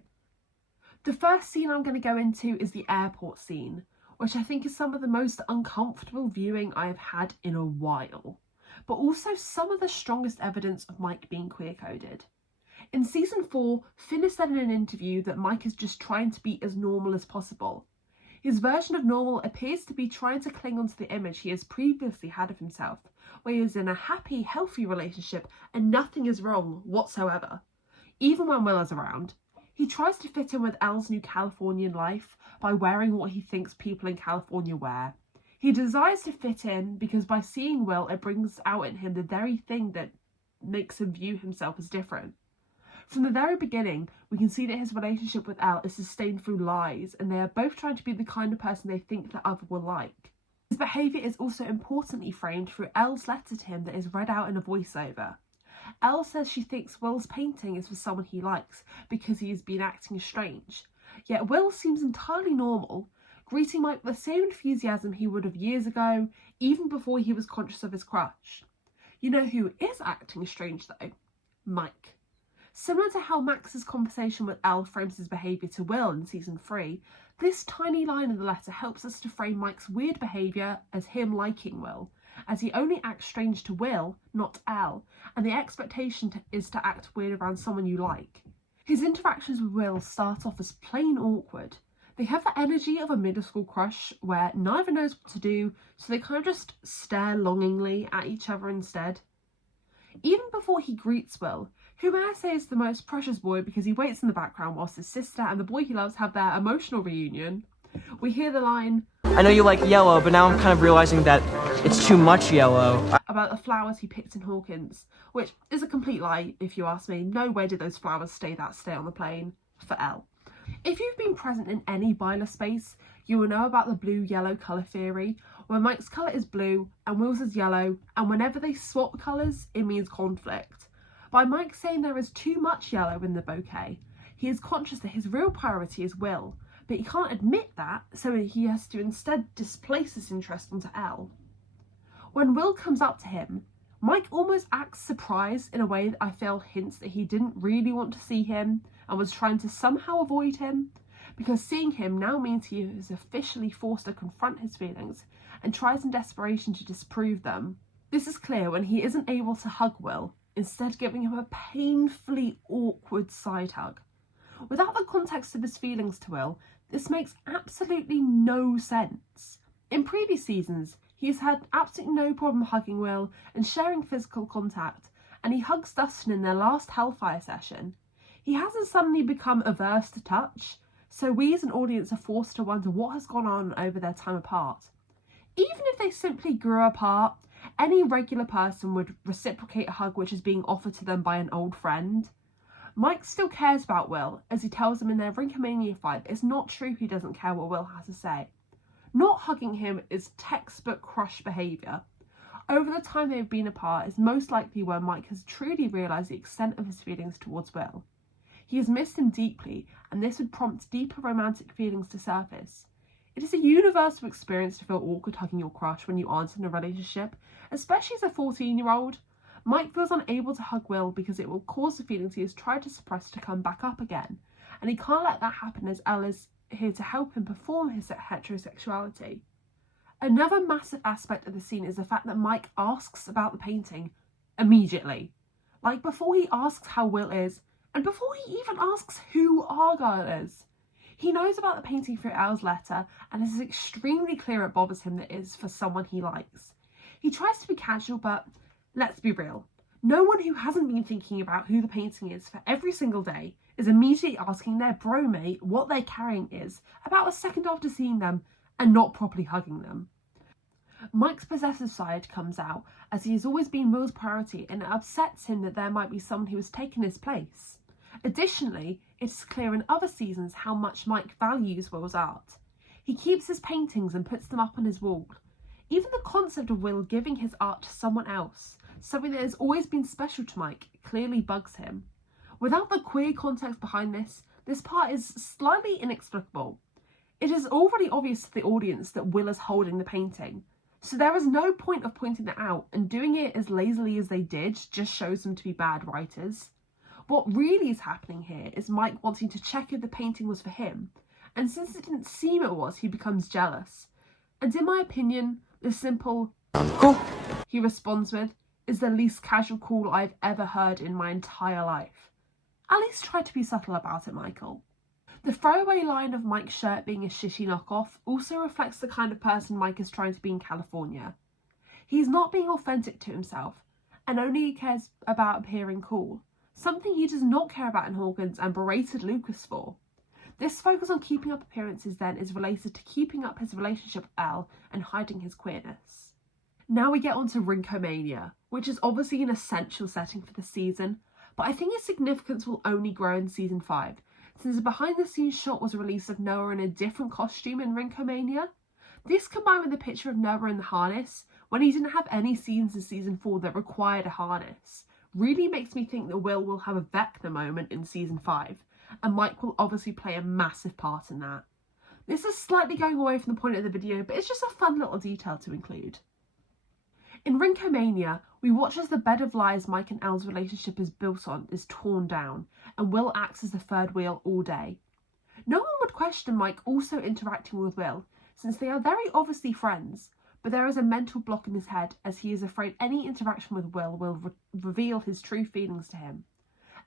The first scene I'm going to go into is the airport scene, which I think is some of the most uncomfortable viewing I have had in a while, but also some of the strongest evidence of Mike being queer-coded. In season 4, Finn said in an interview that Mike is just trying to be as normal as possible. His version of normal appears to be trying to cling onto the image he has previously had of himself, where he is in a happy, healthy relationship and nothing is wrong whatsoever. Even when Will is around, he tries to fit in with Elle's new Californian life by wearing what he thinks people in California wear. He desires to fit in because by seeing Will, it brings out in him the very thing that makes him view himself as different. From the very beginning, we can see that his relationship with Elle is sustained through lies, and they are both trying to be the kind of person they think the other will like. His behaviour is also importantly framed through Elle's letter to him that is read out in a voiceover. Elle says she thinks Will's painting is for someone he likes because he has been acting strange, yet Will seems entirely normal, greeting Mike with the same enthusiasm he would have years ago, even before he was conscious of his crush. You know who is acting strange though? Mike. Similar to how Max's conversation with Elle frames his behaviour to Will in season 3, this tiny line in the letter helps us to frame Mike's weird behaviour as him liking Will, as he only acts strange to Will, not Elle, and the expectation is to act weird around someone you like. His interactions with Will start off as plain awkward. They have the energy of a middle school crush where neither knows what to do, so they kind of just stare longingly at each other instead. Even before he greets Will, who may I say is the most precious boy because he waits in the background whilst his sister and the boy he loves have their emotional reunion, we hear the line, I know you like yellow, but now I'm kind of realizing that it's too much yellow. about the flowers he picked in Hawkins, which is a complete lie if you ask me. Nowhere did those flowers stay on the plane for Elle. If you've been present in any Byler space, you will know about the blue-yellow colour theory, where Mike's colour is blue and Will's is yellow, and whenever they swap colours, it means conflict. By Mike saying there is too much yellow in the bouquet, he is conscious that his real priority is Will, but he can't admit that, so he has to instead displace his interest onto Elle. When Will comes up to him, Mike almost acts surprised in a way that I feel hints that he didn't really want to see him and was trying to somehow avoid him, because seeing him now means he is officially forced to confront his feelings and tries in desperation to disprove them. This is clear when he isn't able to hug Will, instead giving him a painfully awkward side hug. Without the context of his feelings to Will, this makes absolutely no sense. In previous seasons, he has had absolutely no problem hugging Will and sharing physical contact, and he hugs Dustin in their last Hellfire session. He hasn't suddenly become averse to touch, so we as an audience are forced to wonder what has gone on over their time apart. Even if they simply grew apart, any regular person would reciprocate a hug which is being offered to them by an old friend. Mike still cares about Will, as he tells them in their Rinkomania fight it's not true he doesn't care what Will has to say. Not hugging him is textbook crush behaviour. Over the time they've been apart is most likely where Mike has truly realised the extent of his feelings towards Will. He has missed him deeply, and this would prompt deeper romantic feelings to surface. It is a universal experience to feel awkward hugging your crush when you aren't in a relationship, especially as a 14-year-old. Mike feels unable to hug Will because it will cause the feelings he has tried to suppress to come back up again, and he can't let that happen as Elle is here to help him perform his heterosexuality. Another massive aspect of the scene is the fact that Mike asks about the painting immediately. Like before he asks how Will is, and before he even asks who Argyle is. He knows about the painting through Elle's letter, and it is extremely clear it bothers him that it is for someone he likes. He tries to be casual, but let's be real. No one who hasn't been thinking about who the painting is for every single day is immediately asking their bro-mate what they're carrying is about a second after seeing them and not properly hugging them. Mike's possessive side comes out as he has always been Will's priority, and it upsets him that there might be someone who has taken his place. Additionally, it is clear in other seasons how much Mike values Will's art. He keeps his paintings and puts them up on his wall. Even the concept of Will giving his art to someone else, something that has always been special to Mike, clearly bugs him. Without the queer context behind this part is slightly inexplicable. It is already obvious to the audience that Will is holding the painting, so there is no point of pointing that out, and doing it as lazily as they did just shows them to be bad writers. What really is happening here is Mike wanting to check if the painting was for him, and since it didn't seem it was, he becomes jealous. And in my opinion, the simple "cool" he responds with is the least casual call I've ever heard in my entire life. At least try to be subtle about it, Michael. The throwaway line of Mike's shirt being a shitty knockoff also reflects the kind of person Mike is trying to be in California. He's not being authentic to himself, and only cares about appearing cool, something he does not care about in Hawkins and berated Lucas for. This focus on keeping up appearances then is related to keeping up his relationship with Elle and hiding his queerness. Now we get on to Rinkomania, which is obviously an essential setting for the season, but I think its significance will only grow in season 5, since a behind the scenes shot was released of Noah in a different costume in Rinkomania. This combined with the picture of Noah in the harness, when he didn't have any scenes in season 4 that required a harness, really makes me think that Will have a Vecna moment in season 5, and Mike will obviously play a massive part in that. This is slightly going away from the point of the video, but it's just a fun little detail to include. In Rinkomania, we watch as the bed of lies Mike and Elle's relationship is built on is torn down, and Will acts as the third wheel all day. No one would question Mike also interacting with Will, since they are very obviously friends, but there is a mental block in his head as he is afraid any interaction with Will reveal his true feelings to him.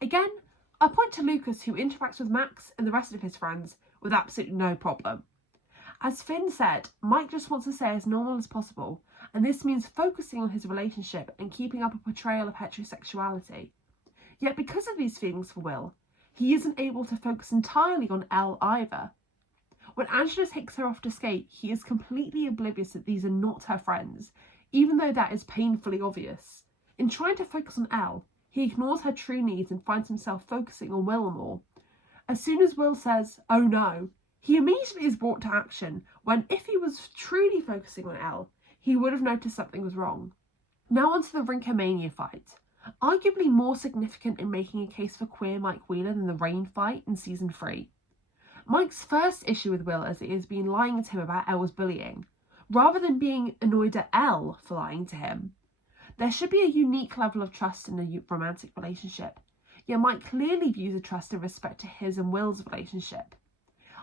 Again, I point to Lucas, who interacts with Max and the rest of his friends with absolutely no problem. As Finn said, Mike just wants to stay as normal as possible, and this means focusing on his relationship and keeping up a portrayal of heterosexuality. Yet because of these feelings for Will, he isn't able to focus entirely on Elle either. When Angela takes her off to skate, he is completely oblivious that these are not her friends, even though that is painfully obvious. In trying to focus on Elle, he ignores her true needs and finds himself focusing on Will more. As soon as Will says, "Oh no," he immediately is brought to action, when if he was truly focusing on Elle, he would have noticed something was wrong. Now onto the Rinkomania fight. Arguably more significant in making a case for queer Mike Wheeler than the Rain fight in season 3. Mike's first issue with Will as it is being lying to him about Elle's bullying, rather than being annoyed at Elle for lying to him. There should be a unique level of trust in a romantic relationship, yet Mike clearly views a trust and respect to his and Will's relationship.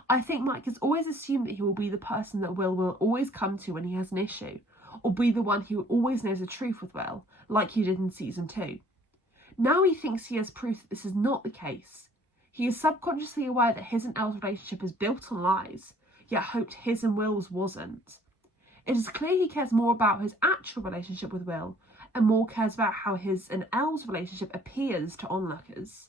I think Mike has always assumed that he will be the person that Will always come to when he has an issue, or be the one who always knows the truth with Will, like he did in season 2. Now he thinks he has proof that this is not the case. He is subconsciously aware that his and Elle's relationship is built on lies, yet hoped his and Will's wasn't. It is clear he cares more about his actual relationship with Will, and more cares about how his and Elle's relationship appears to onlookers.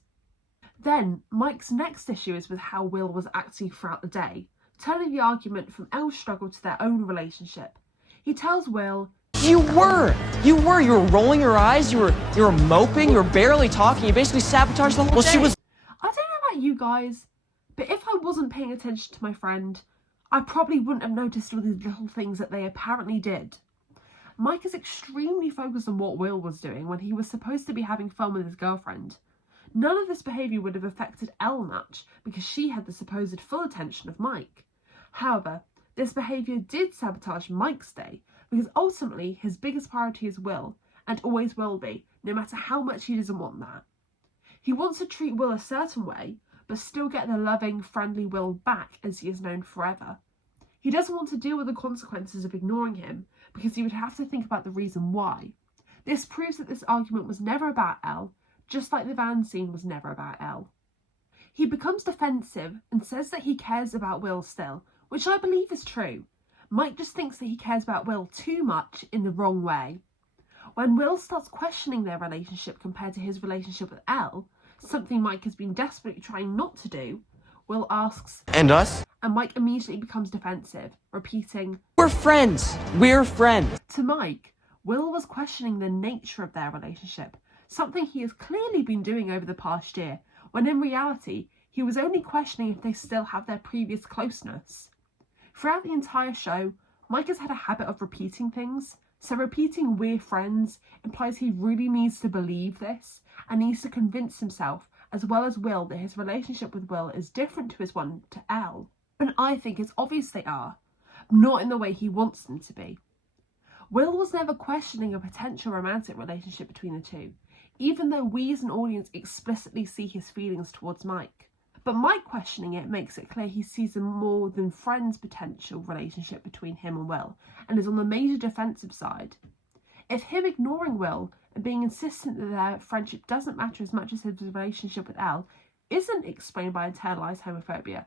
Then, Mike's next issue is with how Will was acting throughout the day, turning the argument from Elle's struggle to their own relationship. He tells Will, You were rolling your eyes, you were moping, you were barely talking, you basically sabotaged the whole day. I don't know about you guys, but if I wasn't paying attention to my friend, I probably wouldn't have noticed all these little things that they apparently did. Mike is extremely focused on what Will was doing when he was supposed to be having fun with his girlfriend. None of this behaviour would have affected Elle much because she had the supposed full attention of Mike. However, this behaviour did sabotage Mike's day because ultimately his biggest priority is Will, and always will be, no matter how much he doesn't want that. He wants to treat Will a certain way, but still get the loving, friendly Will back as he is known forever. He doesn't want to deal with the consequences of ignoring him because he would have to think about the reason why. This proves that this argument was never about Elle, just like the van scene was never about Elle. He becomes defensive and says that he cares about Will still, which I believe is true. Mike just thinks that he cares about Will too much in the wrong way. When Will starts questioning their relationship compared to his relationship with Elle, something Mike has been desperately trying not to do, Will asks, And us? And Mike immediately becomes defensive, repeating, We're friends. To Mike, Will was questioning the nature of their relationship, something he has clearly been doing over the past year, when in reality, he was only questioning if they still have their previous closeness. Throughout the entire show, Mike has had a habit of repeating things, so repeating "we're friends" implies he really needs to believe this, and needs to convince himself, as well as Will, that his relationship with Will is different to his one to Elle. And I think it's obvious they are, not in the way he wants them to be. Will was never questioning a potential romantic relationship between the two, even though we as an audience explicitly see his feelings towards Mike. But Mike questioning it makes it clear he sees a more than friends potential relationship between him and Will, and is on the major defensive side. If him ignoring Will and being insistent that their friendship doesn't matter as much as his relationship with Elle isn't explained by internalised homophobia,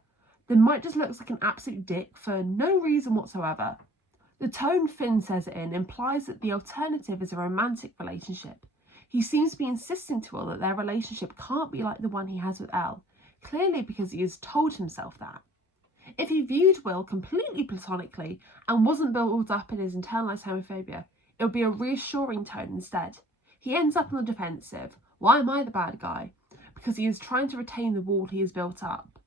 then Mike just looks like an absolute dick for no reason whatsoever. The tone Finn says it in implies that the alternative is a romantic relationship. He seems to be insisting to Will that their relationship can't be like the one he has with Elle, clearly because he has told himself that. If he viewed Will completely platonically and wasn't built up in his internalized homophobia, it would be a reassuring tone instead. He ends up on the defensive. Why am I the bad guy? Because he is trying to retain the wall he has built up.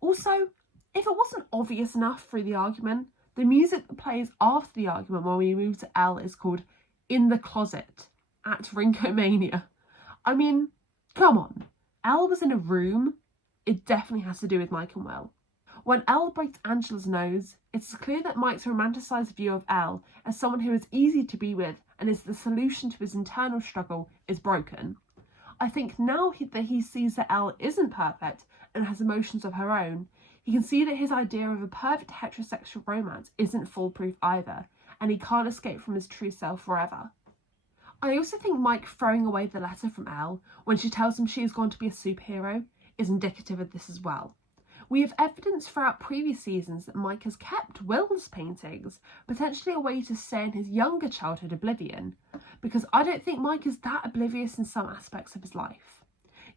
Also, if it wasn't obvious enough through the argument, the music that plays after the argument when we move to Elle is called In the Closet at Rinkomania. I mean, come on. Elle was in a room. It definitely has to do with Mike and Will. When Elle breaks Angela's nose, it's clear that Mike's romanticised view of Elle as someone who is easy to be with and is the solution to his internal struggle is broken. I think now that he sees that Elle isn't perfect and has emotions of her own, he can see that his idea of a perfect heterosexual romance isn't foolproof either, and he can't escape from his true self forever. I also think Mike throwing away the letter from Elle when she tells him she is going to be a superhero is indicative of this as well. We have evidence throughout previous seasons that Mike has kept Will's paintings, potentially a way to stay in his younger childhood oblivion, because I don't think Mike is that oblivious in some aspects of his life.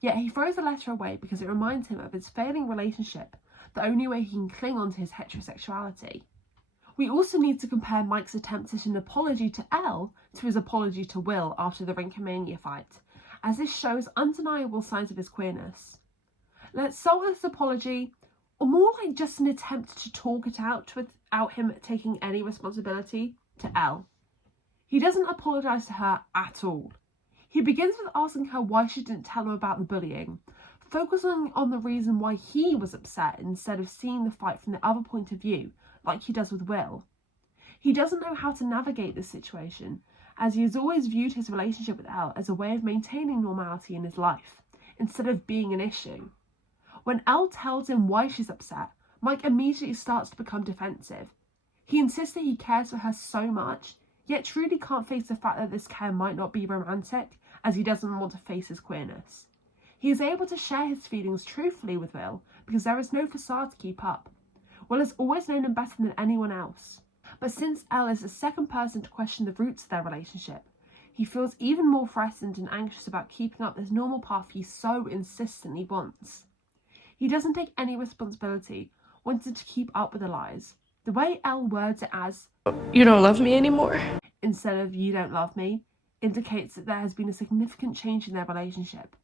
Yet he throws the letter away because it reminds him of his failing relationship, the only way he can cling on to his heterosexuality. We also need to compare Mike's attempt at an apology to Elle to his apology to Will after the Rinkomania fight, as this shows undeniable signs of his queerness. Let's solve this apology, or more like just an attempt to talk it out without him taking any responsibility, to Elle. He doesn't apologise to her at all. He begins with asking her why she didn't tell him about the bullying, focusing on the reason why he was upset instead of seeing the fight from the other point of view, like he does with Will. He doesn't know how to navigate this situation, as he has always viewed his relationship with Elle as a way of maintaining normality in his life, instead of being an issue. When Elle tells him why she's upset, Mike immediately starts to become defensive. He insists that he cares for her so much, yet truly can't face the fact that this care might not be romantic, as he doesn't want to face his queerness. He is able to share his feelings truthfully with Will because there is no facade to keep up. Will has always known him better than anyone else. But since Elle is the second person to question the roots of their relationship, he feels even more threatened and anxious about keeping up this normal path he so insistently wants. He doesn't take any responsibility, wanting to keep up with the lies. The way Elle words it as, You don't love me anymore? instead of you don't love me, indicates that there has been a significant change in their relationship.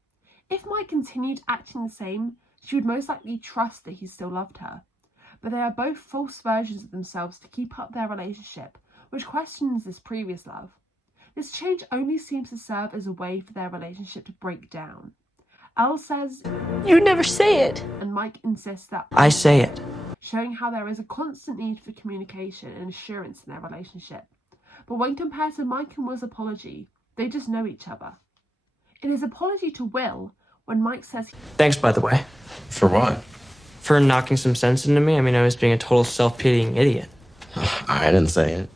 If Mike continued acting the same, she would most likely trust that he still loved her. But they are both false versions of themselves to keep up their relationship, which questions this previous love. This change only seems to serve as a way for their relationship to break down. Elle says, You never say it. and Mike insists that I say it. showing how there is a constant need for communication and assurance in their relationship. But when compared to Mike and Will's apology, they just know each other. In his apology to Will, when Mike says, Thanks, by the way. For what? For knocking some sense into me. I mean, I was being a total self-pitying idiot. I didn't say it.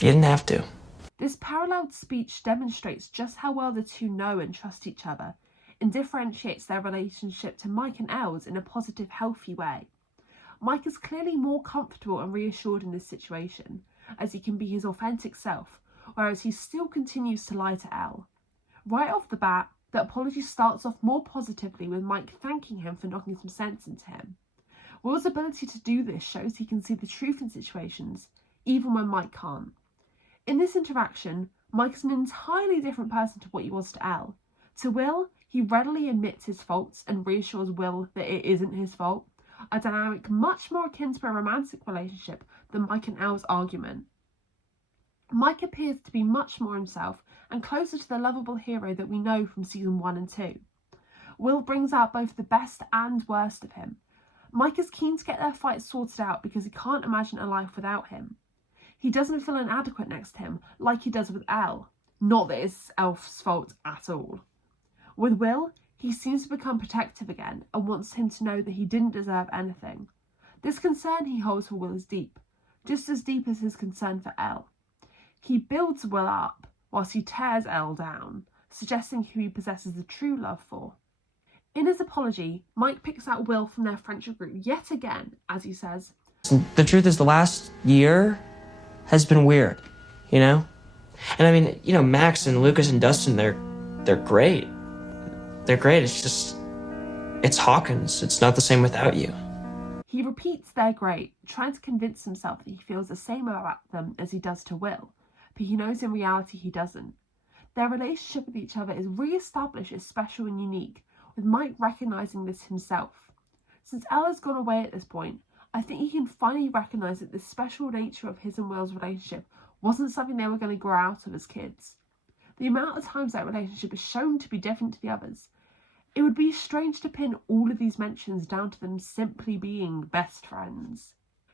You didn't have to. this paralleled speech demonstrates just how well the two know and trust each other, and differentiates their relationship to Mike and Els in a positive, healthy way. Mike is clearly more comfortable and reassured in this situation, as he can be his authentic self, whereas he still continues to lie to Elle. Right off the bat, the apology starts off more positively with Mike thanking him for knocking some sense into him. Will's ability to do this shows he can see the truth in situations, even when Mike can't. In this interaction, Mike is an entirely different person to what he was to Elle. To Will, he readily admits his faults and reassures Will that it isn't his fault, a dynamic much more akin to a romantic relationship than Mike and Elle's argument. Mike appears to be much more himself and closer to the lovable hero that we know from season 1 and 2. Will brings out both the best and worst of him. Mike is keen to get their fight sorted out because he can't imagine a life without him. He doesn't feel inadequate next to him like he does with Elle. Not that it's Elf's fault at all. With Will, he seems to become protective again and wants him to know that he didn't deserve anything. This concern he holds for Will is deep, just as deep as his concern for Elle. He builds Will up whilst he tears Elle down, suggesting who he possesses the true love for. In his apology, Mike picks out Will from their friendship group yet again, as he says, The truth is, the last year has been weird, you know? And I mean, you know, Max and Lucas and Dustin, they're great. They're great. It's just, It's Hawkins. It's not the same without you. He repeats they're great, trying to convince himself that he feels the same about them as he does to Will, but he knows in reality he doesn't. Their relationship with each other is re-established as special and unique, with Mike recognising this himself. Since Ella's gone away at this point, I think he can finally recognise that the special nature of his and Will's relationship wasn't something they were going to grow out of as kids. The amount of times that relationship is shown to be different to the others, it would be strange to pin all of these mentions down to them simply being best friends.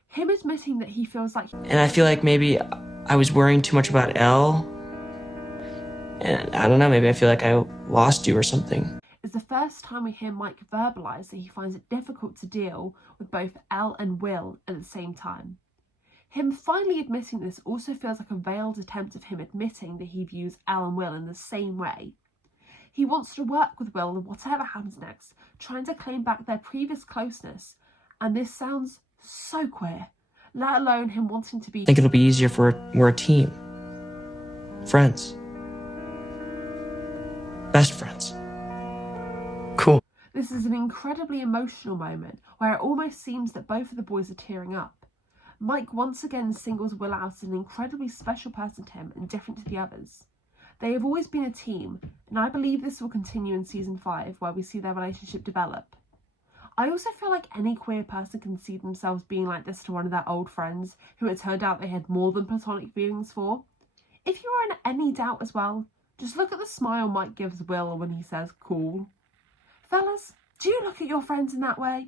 Him admitting that he feels like... And I feel like maybe I was worrying too much about Elle. And I don't know, maybe I feel like I lost you or something. Is the first time we hear Mike verbalise that he finds it difficult to deal with both Elle and Will at the same time. Him finally admitting this also feels like a veiled attempt of him admitting that he views Elle and Will in the same way. He wants to work with Will whatever happens next, trying to claim back their previous closeness, and this sounds so queer, let alone him wanting to be... I think it'll be easier if we're a team. Friends. Best friends. Cool. This is an incredibly emotional moment where it almost seems that both of the boys are tearing up. Mike once again singles Will out as an incredibly special person to him and different to the others. They have always been a team, and I believe this will continue in season 5, where we see their relationship develop. I also feel like any queer person can see themselves being like this to one of their old friends who it turned out they had more than platonic feelings for. If you are in any doubt as well, just look at the smile Mike gives Will when he says cool. Fellas, do you look at your friends in that way?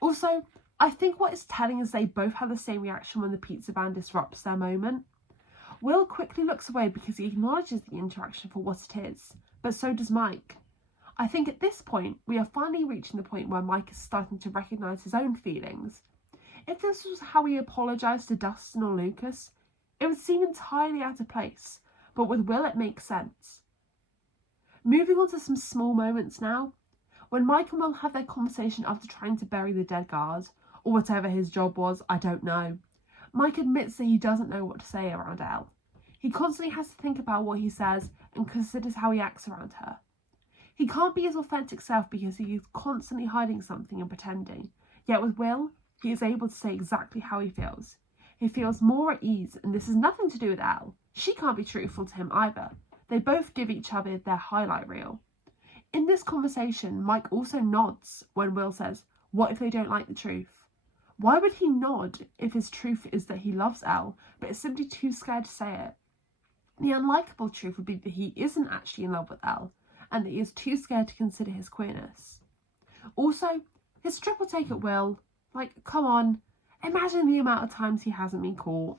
Also, I think what is telling is they both have the same reaction when the pizza van disrupts their moment. Will quickly looks away because he acknowledges the interaction for what it is, but so does Mike. I think at this point, we are finally reaching the point where Mike is starting to recognise his own feelings. If this was how he apologised to Dustin or Lucas, it would seem entirely out of place, but with Will it makes sense. Moving on to some small moments now. When Mike and Will have their conversation after trying to bury the dead guard, or whatever his job was, I don't know, Mike admits that he doesn't know what to say around Elle. He constantly has to think about what he says and considers how he acts around her. He can't be his authentic self because he is constantly hiding something and pretending, yet with Will, he is able to say exactly how he feels. He feels more at ease, and this has nothing to do with Elle. She can't be truthful to him either. They both give each other their highlight reel. In this conversation, Mike also nods when Will says, "What if they don't like the truth?" Why would he nod if his truth is that he loves Elle, but is simply too scared to say it? The unlikable truth would be that he isn't actually in love with Elle, and that he is too scared to consider his queerness. Also, his triple take at Will, like, come on, imagine the amount of times he hasn't been caught.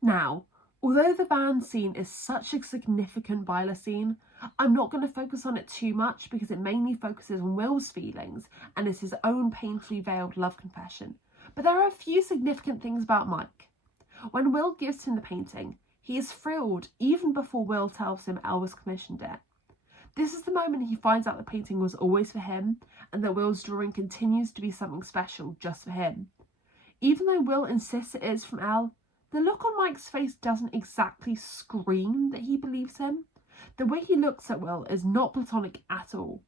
Now, although the van scene is such a significant Byler scene, I'm not going to focus on it too much because it mainly focuses on Will's feelings and is his own painfully veiled love confession. But there are a few significant things about Mike. When Will gives him the painting, he is thrilled even before Will tells him Elvis commissioned it. This is the moment he finds out the painting was always for him and that Will's drawing continues to be something special just for him. Even though Will insists it is from Elle, the look on Mike's face doesn't exactly scream that he believes him. The way he looks at Will is not platonic at all.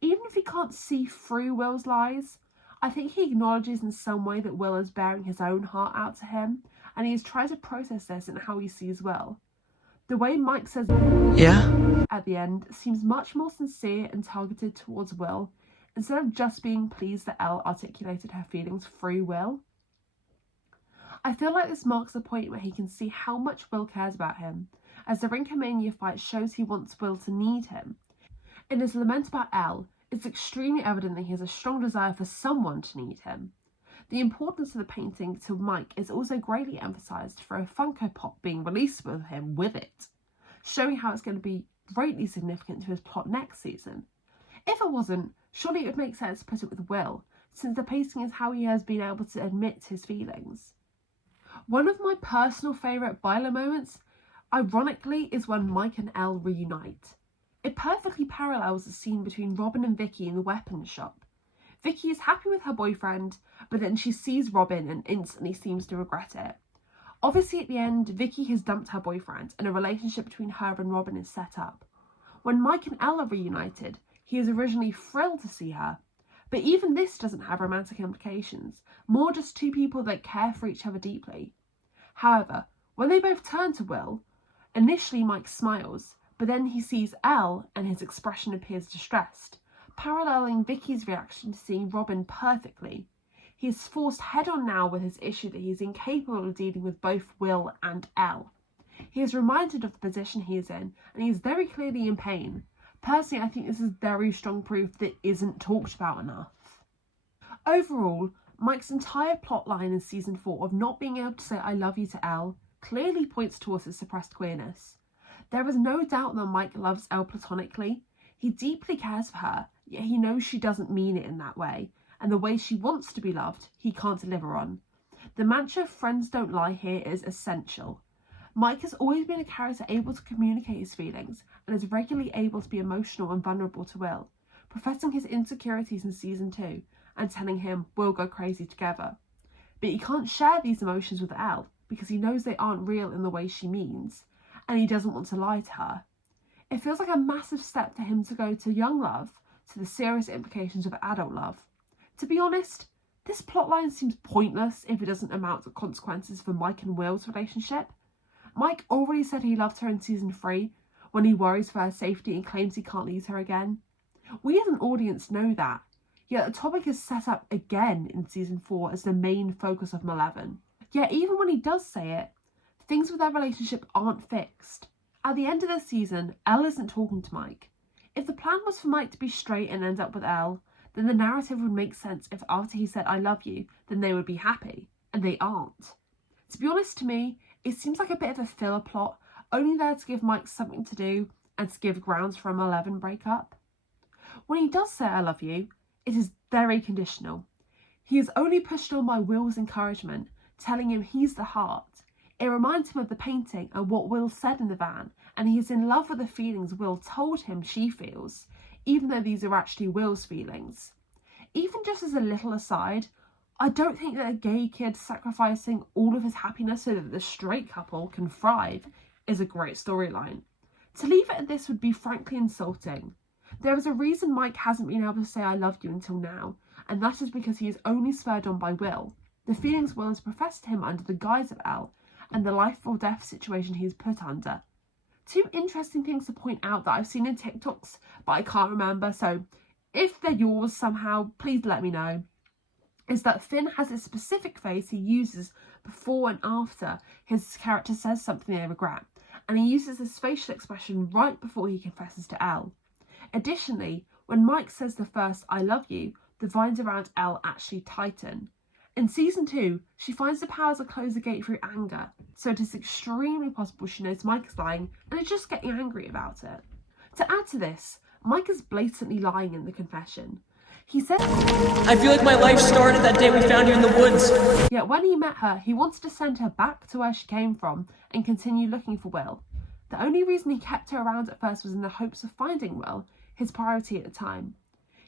Even if he can't see through Will's lies, I think he acknowledges in some way that Will is bearing his own heart out to him, and he is trying to process this in how he sees Will. The way Mike says Yeah? at the end seems much more sincere and targeted towards Will, instead of just being pleased that Elle articulated her feelings through Will. I feel like this marks the point where he can see how much Will cares about him, as the Rinkomania fight shows he wants Will to need him. In his lament about Elle, it's extremely evident that he has a strong desire for someone to need him. The importance of the painting to Mike is also greatly emphasised for a Funko Pop being released with him with it, showing how it's going to be greatly significant to his plot next season. If it wasn't, surely it would make sense to put it with Will, since the painting is how he has been able to admit his feelings. One of my personal favourite Byler moments, ironically, is when Mike and Elle reunite. It perfectly parallels the scene between Robin and Vicky in the weapons shop. Vicky is happy with her boyfriend, but then she sees Robin and instantly seems to regret it. Obviously at the end, Vicky has dumped her boyfriend and a relationship between her and Robin is set up. When Mike and Elle are reunited, He is originally thrilled to see her, but even this doesn't have romantic implications, more just two people that care for each other deeply. However, when they both turn to Will, initially Mike smiles, but then he sees Elle and his expression appears distressed, paralleling Vicky's reaction to seeing Robin perfectly. He is forced head-on now with his issue that he is incapable of dealing with both Will and Elle. He is reminded of the position he is in, and he is very clearly in pain. Personally, I think this is very strong proof that isn't talked about enough. Overall, Mike's entire plotline in season 4 of not being able to say I love you to Elle clearly points towards his suppressed queerness. There is no doubt that Mike loves Elle platonically. He deeply cares for her, yet he knows she doesn't mean it in that way, and the way she wants to be loved, he can't deliver on. The mantra friends don't lie here is essential. Mike has always been a character able to communicate his feelings and is regularly able to be emotional and vulnerable to Will, professing his insecurities in season 2 and telling him we'll go crazy together. But he can't share these emotions with Elle because he knows they aren't real in the way she means, and he doesn't want to lie to her. It feels like a massive step for him to go to young love to the serious implications of adult love. To be honest, this plotline seems pointless if it doesn't amount to consequences for Mike and Will's relationship. Mike already said he loved her in season 3 when he worries for her safety and claims he can't lose her again. We as an audience know that, yet the topic is set up again in season 4 as the main focus of Maleven. Yet even when he does say it, things with their relationship aren't fixed. At the end of the season, Elle isn't talking to Mike. If the plan was for Mike to be straight and end up with Elle, then the narrative would make sense if after he said I love you, then they would be happy, and they aren't. To be honest, to me, it seems like a bit of a filler plot, only there to give Mike something to do and to give grounds for a Maleven breakup. When he does say I love you, it is very conditional. He is only pushed on by Will's encouragement, telling him he's the heart. It reminds him of the painting and what Will said in the van, and he is in love with the feelings Will told him she feels, even though these are actually Will's feelings. Even just as a little aside, I don't think that a gay kid sacrificing all of his happiness so that the straight couple can thrive is a great storyline. To leave it at this would be frankly insulting. There is a reason Mike hasn't been able to say I love you until now, and that is because he is only spurred on by Will, the feelings Will has professed to him under the guise of Elle, and the life or death situation he is put under. Two interesting things to point out that I've seen in TikToks, but I can't remember, so if they're yours somehow, please let me know, is that Finn has a specific face he uses before and after his character says something they regret, and he uses his facial expression right before he confesses to Elle. Additionally, when Mike says the first I love you, the vines around Elle actually tighten. In season 2, she finds the power to close the gate through anger, so it is extremely possible she knows Mike is lying and is just getting angry about it. To add to this, Mike is blatantly lying in the confession. He said, I feel like my life started that day we found you in the woods. Yet when he met her, he wanted to send her back to where she came from and continue looking for Will. The only reason he kept her around at first was in the hopes of finding Will, his priority at the time.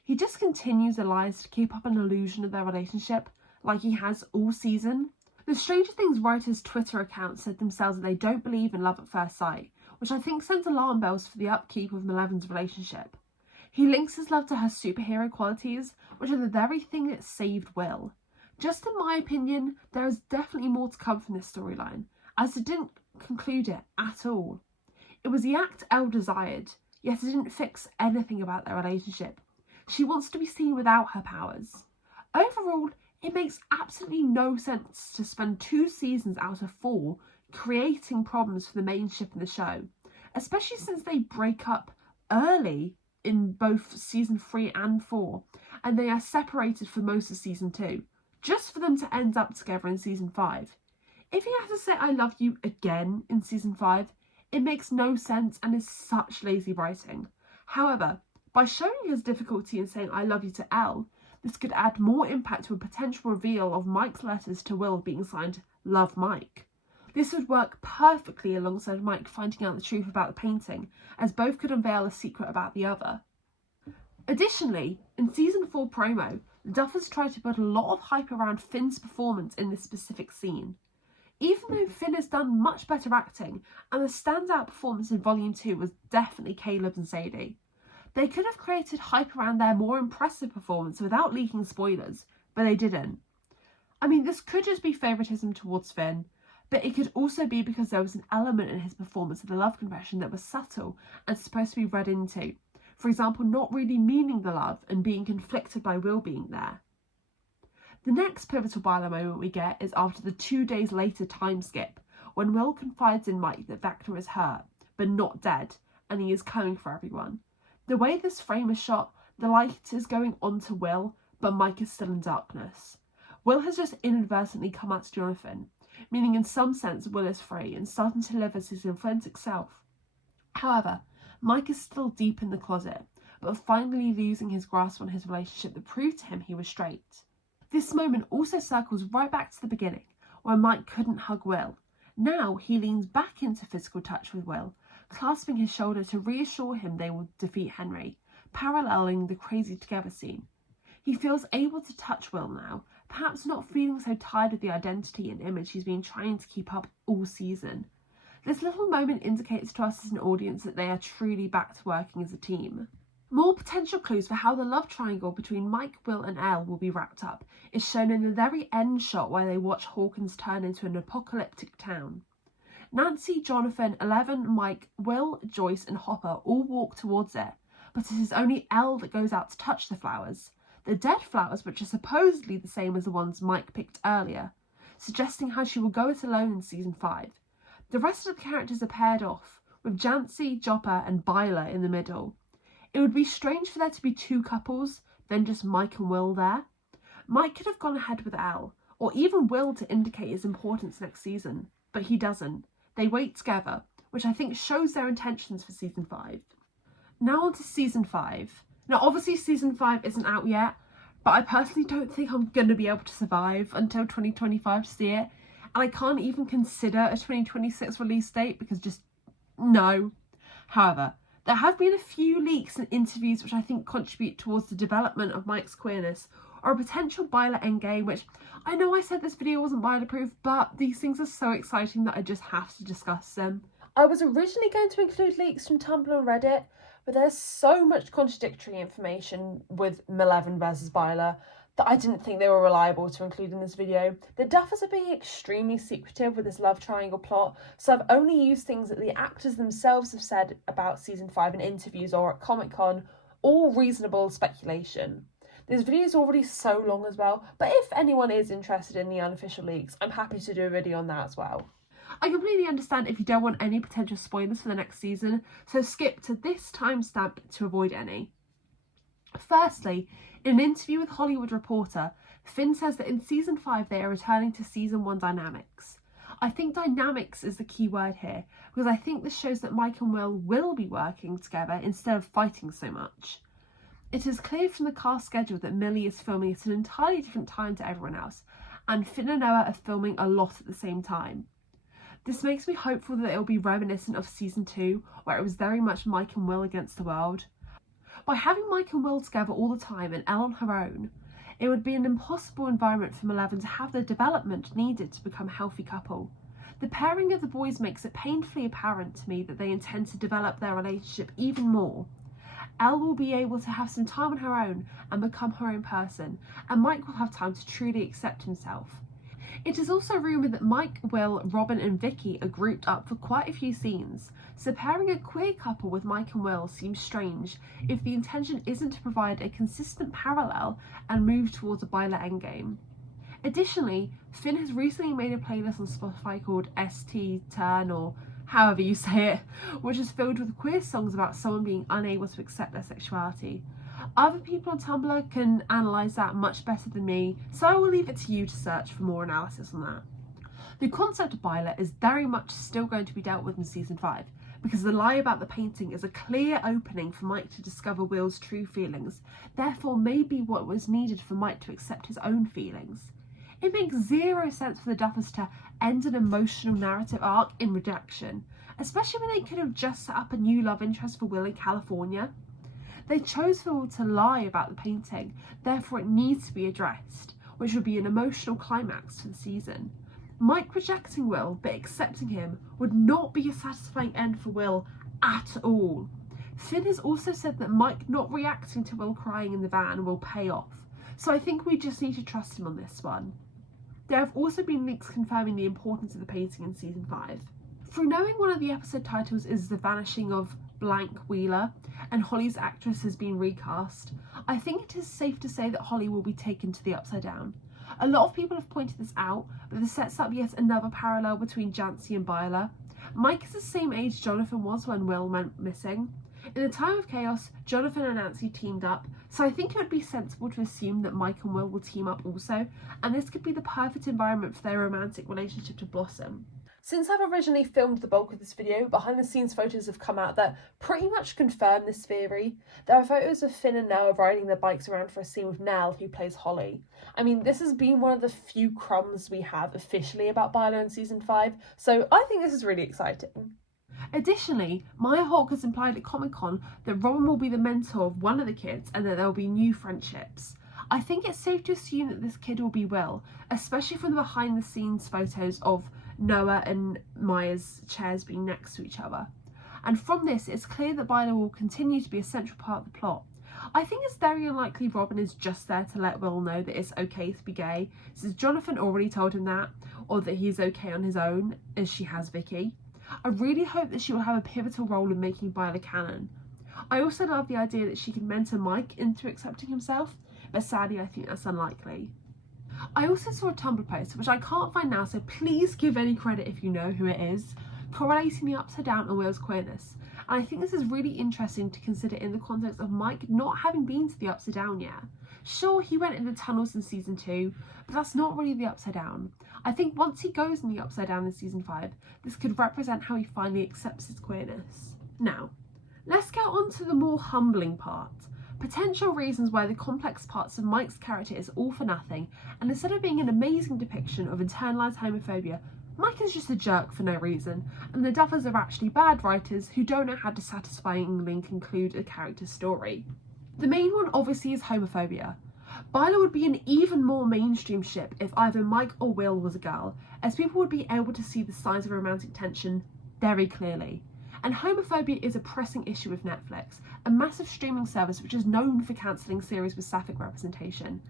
He just continues the lies to keep up an illusion of their relationship, like he has all season. The Stranger Things writers' Twitter account said themselves that they don't believe in love at first sight, which I think sends alarm bells for the upkeep of Maleven's relationship. He links his love to her superhero qualities, which are the very thing that saved Will. Just in my opinion, there is definitely more to come from this storyline, as it didn't conclude it at all. It was the act Elle desired, yet it didn't fix anything about their relationship. She wants to be seen without her powers. Overall, it makes absolutely no sense to spend 2 seasons out of 4 creating problems for the main ship in the show, especially since they break up early in both season 3 and 4, and they are separated for most of season 2, just for them to end up together in season 5. If he has to say I love you again in season 5, it makes no sense and is such lazy writing. However, by showing his difficulty in saying I love you to Elle, this could add more impact to a potential reveal of Mike's letters to Will being signed Love Mike. This would work perfectly alongside Mike finding out the truth about the painting, as both could unveil a secret about the other. Additionally, in season 4 promo, the Duffers tried to put a lot of hype around Finn's performance in this specific scene. Even though Finn has done much better acting, and the standout performance in Volume 2 was definitely Caleb and Sadie, They could have created hype around their more impressive performance without leaking spoilers, but they didn't. I mean, this could just be favouritism towards Finn, but it could also be because there was an element in his performance of the love confession that was subtle and supposed to be read into. For example, not really meaning the love and being conflicted by Will being there. The next pivotal Byler moment we get is after the 2 days later time skip, when Will confides in Mike that Vecna is hurt, but not dead, and he is coming for everyone. The way this frame is shot, the light is going on to Will, but Mike is still in darkness. Will has just inadvertently come out to Jonathan, meaning in some sense Will is free and starting to live as his authentic self. However, Mike is still deep in the closet, but finally losing his grasp on his relationship that proved to him he was straight. This moment also circles right back to the beginning, where Mike couldn't hug Will. Now he leans back into physical touch with Will, clasping his shoulder to reassure him they will defeat Henry, paralleling the Crazy Together scene. He feels able to touch Will now, perhaps not feeling so tired of the identity and image he's been trying to keep up all season. This little moment indicates to us as an audience that they are truly back to working as a team. More potential clues for how the love triangle between Mike, Will and Elle will be wrapped up is shown in the very end shot where they watch Hawkins turn into an apocalyptic town. Nancy, Jonathan, Eleven, Mike, Will, Joyce and Hopper all walk towards it, but it is only Elle that goes out to touch the flowers. The dead flowers, which are supposedly the same as the ones Mike picked earlier, suggesting how she will go it alone in season 5. The rest of the characters are paired off, with Jancy, Joppa and Byler in the middle. It would be strange for there to be 2 couples, then just Mike and Will there. Mike could have gone ahead with Elle, or even Will to indicate his importance next season, but he doesn't. They wait together, which I think shows their intentions for season 5. Now on to season 5. Now obviously season 5 isn't out yet, but I personally don't think I'm going to be able to survive until 2025 to see it, and I can't even consider a 2026 release date because just no. However, there have been a few leaks and interviews which I think contribute towards the development of Mike's queerness, or a potential Byler endgame, which I know I said this video wasn't Byler proof, but these things are so exciting that I just have to discuss them. I was originally going to include leaks from Tumblr and Reddit, but there's so much contradictory information with Maleven versus Byler that I didn't think they were reliable to include in this video. The Duffers are being extremely secretive with this love triangle plot, so I've only used things that the actors themselves have said about season 5 in interviews or at Comic-Con, all reasonable speculation. This video is already so long as well, but if anyone is interested in the unofficial leaks, I'm happy to do a video on that as well. I completely understand if you don't want any potential spoilers for the next season, so skip to this timestamp to avoid any. Firstly, in an interview with Hollywood Reporter, Finn says that in season 5 they are returning to season 1 dynamics. I think dynamics is the key word here, because I think this shows that Mike and will be working together instead of fighting so much. It is clear from the cast schedule that Millie is filming at an entirely different time to everyone else, and Finn and Noah are filming a lot at the same time. This makes me hopeful that it will be reminiscent of season 2, where it was very much Mike and Will against the world. By having Mike and Will together all the time and Elle on her own, it would be an impossible environment for Maleven to have the development needed to become a healthy couple. The pairing of the boys makes it painfully apparent to me that they intend to develop their relationship even more. Elle will be able to have some time on her own and become her own person, and Mike will have time to truly accept himself. It is also rumoured that Mike, Will, Robin and Vicky are grouped up for quite a few scenes, so pairing a queer couple with Mike and Will seems strange if the intention isn't to provide a consistent parallel and move towards a Byler endgame. Additionally, Finn has recently made a playlist on Spotify called ST Turn, or however you say it, which is filled with queer songs about someone being unable to accept their sexuality. Other people on Tumblr can analyse that much better than me, so I will leave it to you to search for more analysis on that. The concept of Byler is very much still going to be dealt with in season 5, because the lie about the painting is a clear opening for Mike to discover Will's true feelings, therefore may be what was needed for Mike to accept his own feelings. It makes zero sense for the Duffers to end an emotional narrative arc in rejection, especially when they could have just set up a new love interest for Will in California. They chose for Will to lie about the painting, therefore it needs to be addressed, which would be an emotional climax to the season. Mike rejecting Will but accepting him would not be a satisfying end for Will at all. Finn has also said that Mike not reacting to Will crying in the van will pay off, so I think we just need to trust him on this one. There have also been leaks confirming the importance of the painting in season 5. Through knowing one of the episode titles is The Vanishing of Blank Wheeler, and Holly's actress has been recast, I think it is safe to say that Holly will be taken to the Upside Down. A lot of people have pointed this out, but this sets up yet another parallel between Jancy and Byler. Mike is the same age Jonathan was when Will went missing. In a time of chaos, Jonathan and Nancy teamed up, so I think it would be sensible to assume that Mike and Will team up also, and this could be the perfect environment for their romantic relationship to blossom. Since I've originally filmed the bulk of this video, behind the scenes photos have come out that pretty much confirm this theory. There are photos of Finn and Nell riding their bikes around for a scene with Nell, who plays Holly. I mean, this has been one of the few crumbs we have officially about Byler in season 5, so I think this is really exciting. Additionally, Maya Hawke has implied at Comic-Con that Robin will be the mentor of one of the kids and that there will be new friendships. I think it's safe to assume that this kid will be Will, especially from the behind the scenes photos of Noah and Maya's chairs being next to each other. And from this, it's clear that Byler will continue to be a central part of the plot. I think it's very unlikely Robin is just there to let Will know that it's okay to be gay, since Jonathan already told him that, or that he's okay on his own, as she has Vicky. I really hope that she will have a pivotal role in making Byler canon. I also love the idea that she can mentor Mike into accepting himself, but sadly I think that's unlikely. I also saw a Tumblr post, which I can't find now, so please give any credit if you know who it is, correlating the Upside Down and Will's queerness. And I think this is really interesting to consider in the context of Mike not having been to the Upside Down yet. Sure, he went in the tunnels in season 2, but that's not really the Upside Down. I think once he goes in the Upside Down in season 5, this could represent how he finally accepts his queerness. Now, let's get on to the more humbling part. Potential reasons why the complex parts of Mike's character is all for nothing, and instead of being an amazing depiction of internalised homophobia, Mike is just a jerk for no reason, and the Duffers are actually bad writers who don't know how to satisfyingly conclude a character's story. The main one obviously is homophobia. Byler would be an even more mainstream ship if either Mike or Will was a girl, as people would be able to see the signs of romantic tension very clearly. And homophobia is a pressing issue with Netflix, a massive streaming service which is known for cancelling series with sapphic representation.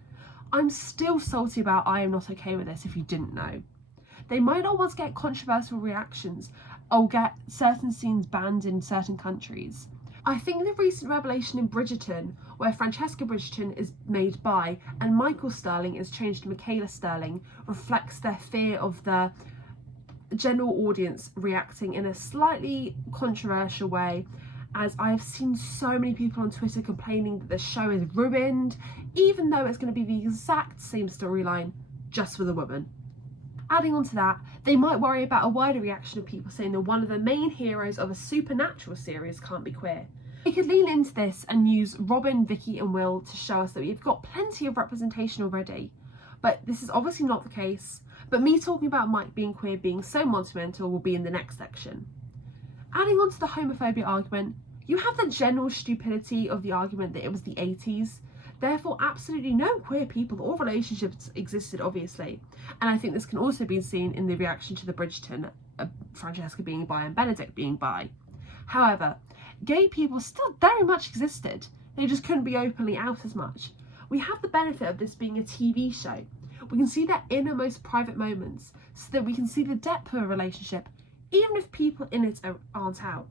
I'm still salty about I Am Not Okay With This if you didn't know. They might not want to get controversial reactions or get certain scenes banned in certain countries. I think the recent revelation in Bridgerton, where Francesca Bridgerton is made bi and Michael Sterling is changed to Michaela Sterling, reflects their fear of the general audience reacting in a slightly controversial way, as I have seen so many people on Twitter complaining that the show is ruined, even though it's going to be the exact same storyline, just with a woman. Adding on to that, they might worry about a wider reaction of people saying that one of the main heroes of a supernatural series can't be queer. We could lean into this and use Robin, Vicky and Will to show us that we've got plenty of representation already. But this is obviously not the case, but me talking about Mike being queer being so monumental will be in the next section. Adding on to the homophobia argument, you have the general stupidity of the argument that it was the 80s, therefore absolutely no queer people or relationships existed obviously, and I think this can also be seen in the reaction to the Bridgerton, Francesca being bi and Benedict being bi. However, gay people still very much existed, they just couldn't be openly out as much. We have the benefit of this being a TV show. We can see their innermost private moments so that we can see the depth of a relationship even if people in it aren't out.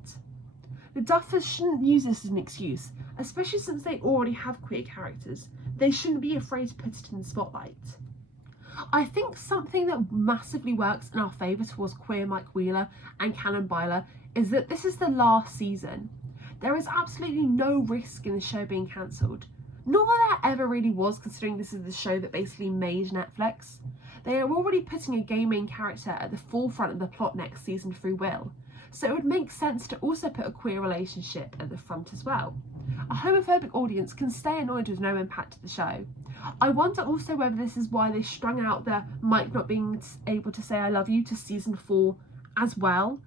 The Duffers shouldn't use this as an excuse, especially since they already have queer characters. They shouldn't be afraid to put it in the spotlight. I think something that massively works in our favour towards queer Mike Wheeler and canon Byler is that this is the last season. There is absolutely no risk in the show being cancelled. Not that there ever really was, considering this is the show that basically made Netflix. They are already putting a gay main character at the forefront of the plot next season through Will, so it would make sense to also put a queer relationship at the front as well. A homophobic audience can stay annoyed with no impact to the show. I wonder also whether this is why they strung out the Mike not being able to say I love you to season 4 as well,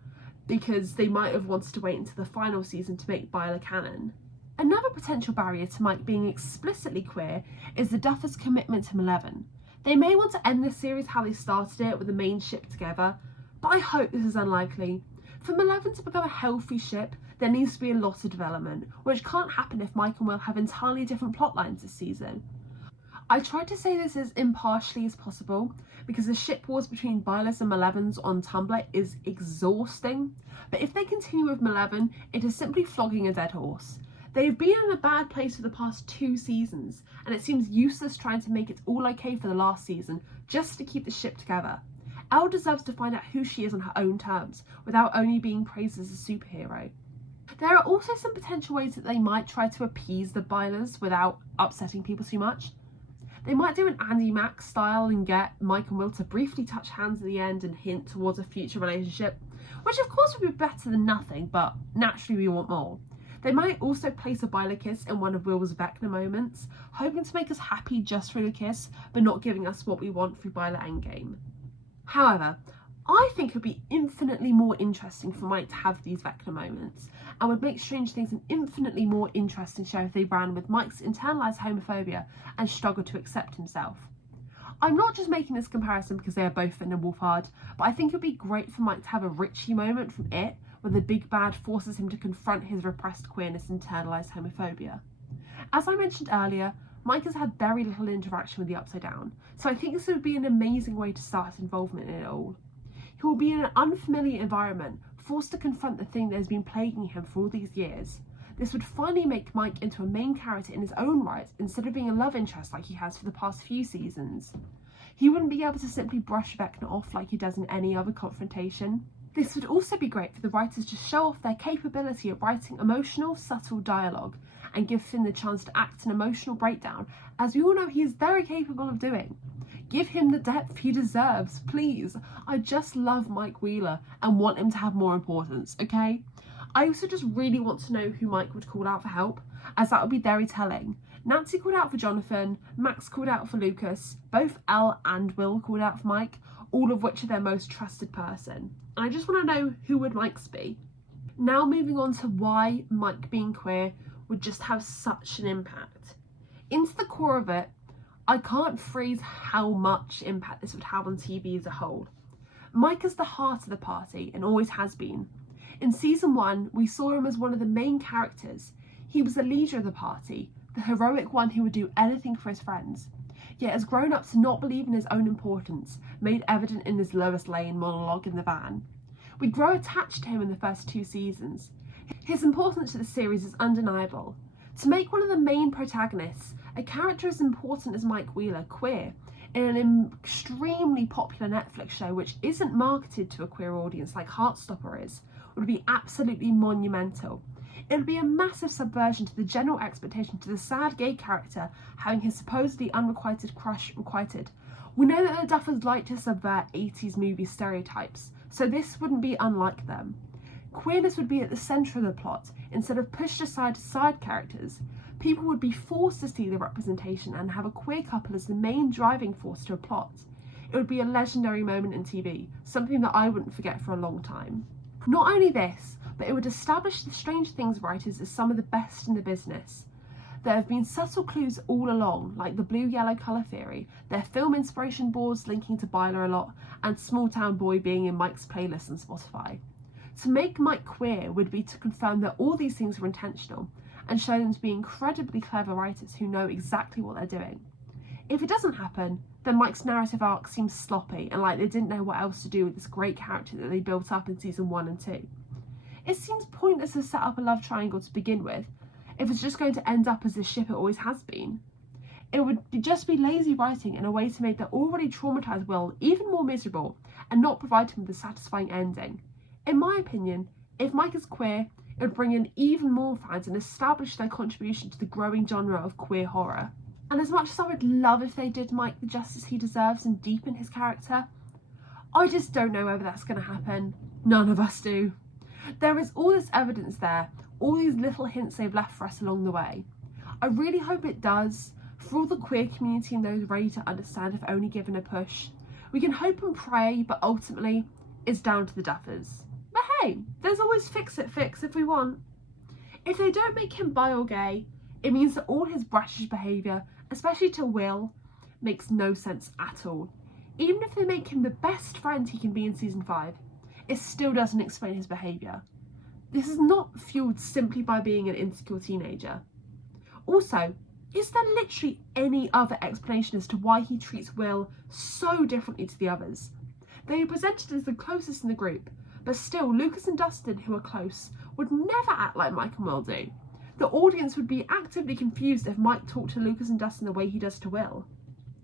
because they might have wanted to wait until the final season to make Byler canon. Another potential barrier to Mike being explicitly queer is the Duffers' commitment to Maleven. They may want to end this series how they started it, with the main ship together, but I hope this is unlikely. For Maleven to become a healthy ship, there needs to be a lot of development, which can't happen if Mike and Will have entirely different plot lines this season. I tried to say this as impartially as possible because the ship wars between Byleth and Malevans on Tumblr is exhausting, but if they continue with Malevan, it is simply flogging a dead horse. They've been in a bad place for the past 2 seasons, and it seems useless trying to make it all okay for the last season just to keep the ship together. Elle deserves to find out who she is on her own terms, without only being praised as a superhero. There are also some potential ways that they might try to appease the Byleths without upsetting people too much. They might do an Andy Max style and get Mike and Will to briefly touch hands at the end and hint towards a future relationship, which of course would be better than nothing, but naturally we want more. They might also place a Byleth kiss in one of Will's Vecna moments, hoping to make us happy just through the kiss, but not giving us what we want through Byleth Endgame. However, I think it would be infinitely more interesting for Mike to have these Vecna moments, and would make Stranger Things an infinitely more interesting show if they ran with Mike's internalised homophobia and struggle to accept himself. I'm not just making this comparison because they are both Finn and Wolfhard, but I think it would be great for Mike to have a Richie moment from It, where the big bad forces him to confront his repressed queerness and internalised homophobia. As I mentioned earlier, Mike has had very little interaction with the Upside Down, so I think this would be an amazing way to start his involvement in it all. He will be in an unfamiliar environment, forced to confront the thing that has been plaguing him for all these years. This would finally make Mike into a main character in his own right, instead of being a love interest like he has for the past few seasons. He wouldn't be able to simply brush Vecna off like he does in any other confrontation. This would also be great for the writers to show off their capability at writing emotional, subtle dialogue, and give Finn the chance to act an emotional breakdown, as we all know he is very capable of doing. Give him the depth he deserves, please. I just love Mike Wheeler and want him to have more importance, okay? I also just really want to know who Mike would call out for help, as that would be very telling. Nancy called out for Jonathan, Max called out for Lucas, both Elle and Will called out for Mike, all of which are their most trusted person. And I just want to know who would Mike's be. Now moving on to why Mike being queer would just have such an impact. Into the core of it, I can't phrase how much impact this would have on TV as a whole. Mike is the heart of the party and always has been. In season 1, we saw him as one of the main characters. He was the leader of the party, the heroic one who would do anything for his friends, yet has grown up to not believe in his own importance, made evident in his Lois Lane monologue in the van. We grow attached to him in the first 2 seasons. His importance to the series is undeniable. To make one of the main protagonists, a character as important as Mike Wheeler, queer, in an extremely popular Netflix show which isn't marketed to a queer audience like Heartstopper is, would be absolutely monumental. It would be a massive subversion to the general expectation to the sad gay character having his supposedly unrequited crush requited. We know that the Duffers like to subvert 80s movie stereotypes, so this wouldn't be unlike them. Queerness would be at the centre of the plot, instead of pushed aside to side characters. People would be forced to see the representation and have a queer couple as the main driving force to a plot. It would be a legendary moment in TV, something that I wouldn't forget for a long time. Not only this, but it would establish the Stranger Things writers as some of the best in the business. There have been subtle clues all along, like the blue-yellow colour theory, their film inspiration boards linking to Byleth a lot, and Small Town Boy being in Mike's playlist on Spotify. To make Mike queer would be to confirm that all these things were intentional, and show them to be incredibly clever writers who know exactly what they're doing. If it doesn't happen, then Mike's narrative arc seems sloppy and like they didn't know what else to do with this great character that they built up in season 1 and 2. It seems pointless to set up a love triangle to begin with, if it's just going to end up as the ship it always has been. It would just be lazy writing and a way to make the already traumatised Will even more miserable and not provide him with a satisfying ending. In my opinion, if Mike is queer, it would bring in even more fans and establish their contribution to the growing genre of queer horror. And as much as I would love if they did Mike the justice he deserves and deepen his character, I just don't know whether that's going to happen. None of us do. There is all this evidence there, all these little hints they've left for us along the way. I really hope it does, for all the queer community and those ready to understand if only given a push. We can hope and pray, but ultimately, it's down to the Duffers. But hey, there's always fix if we want. If they don't make him bi or gay, it means that all his bratish behaviour, especially to Will, makes no sense at all. Even if they make him the best friend he can be in season 5, it still doesn't explain his behaviour. This is not fueled simply by being an insecure teenager. Also, is there literally any other explanation as to why he treats Will so differently to the others? They are presented as the closest in the group, but still Lucas and Dustin, who are close, would never act like Mike and Will do. The audience would be actively confused if Mike talked to Lucas and Dustin the way he does to Will.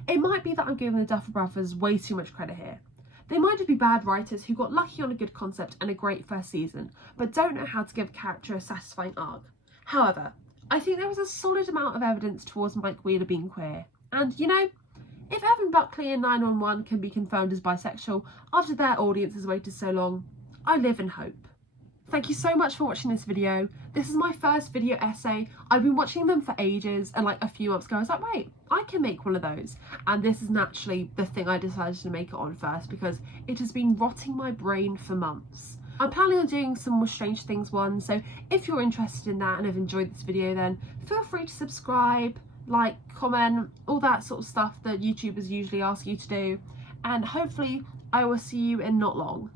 It might be that I'm giving the Duffer Brothers way too much credit here. They might just be bad writers who got lucky on a good concept and a great first season, but don't know how to give a character a satisfying arc. However, I think there is a solid amount of evidence towards Mike Wheeler being queer. And, you know, if Evan Buckley in 911 can be confirmed as bisexual after their audience has waited so long, I live in hope. Thank you so much for watching this video. This is my first video essay. I've been watching them for ages, and like a few months ago I was like, wait, I can make one of those. And this is naturally the thing I decided to make it on first because it has been rotting my brain for months. I'm planning on doing some more Strange Things ones, so if you're interested in that and have enjoyed this video, then feel free to subscribe, like, comment, all that sort of stuff that YouTubers usually ask you to do. And hopefully I will see you in not long.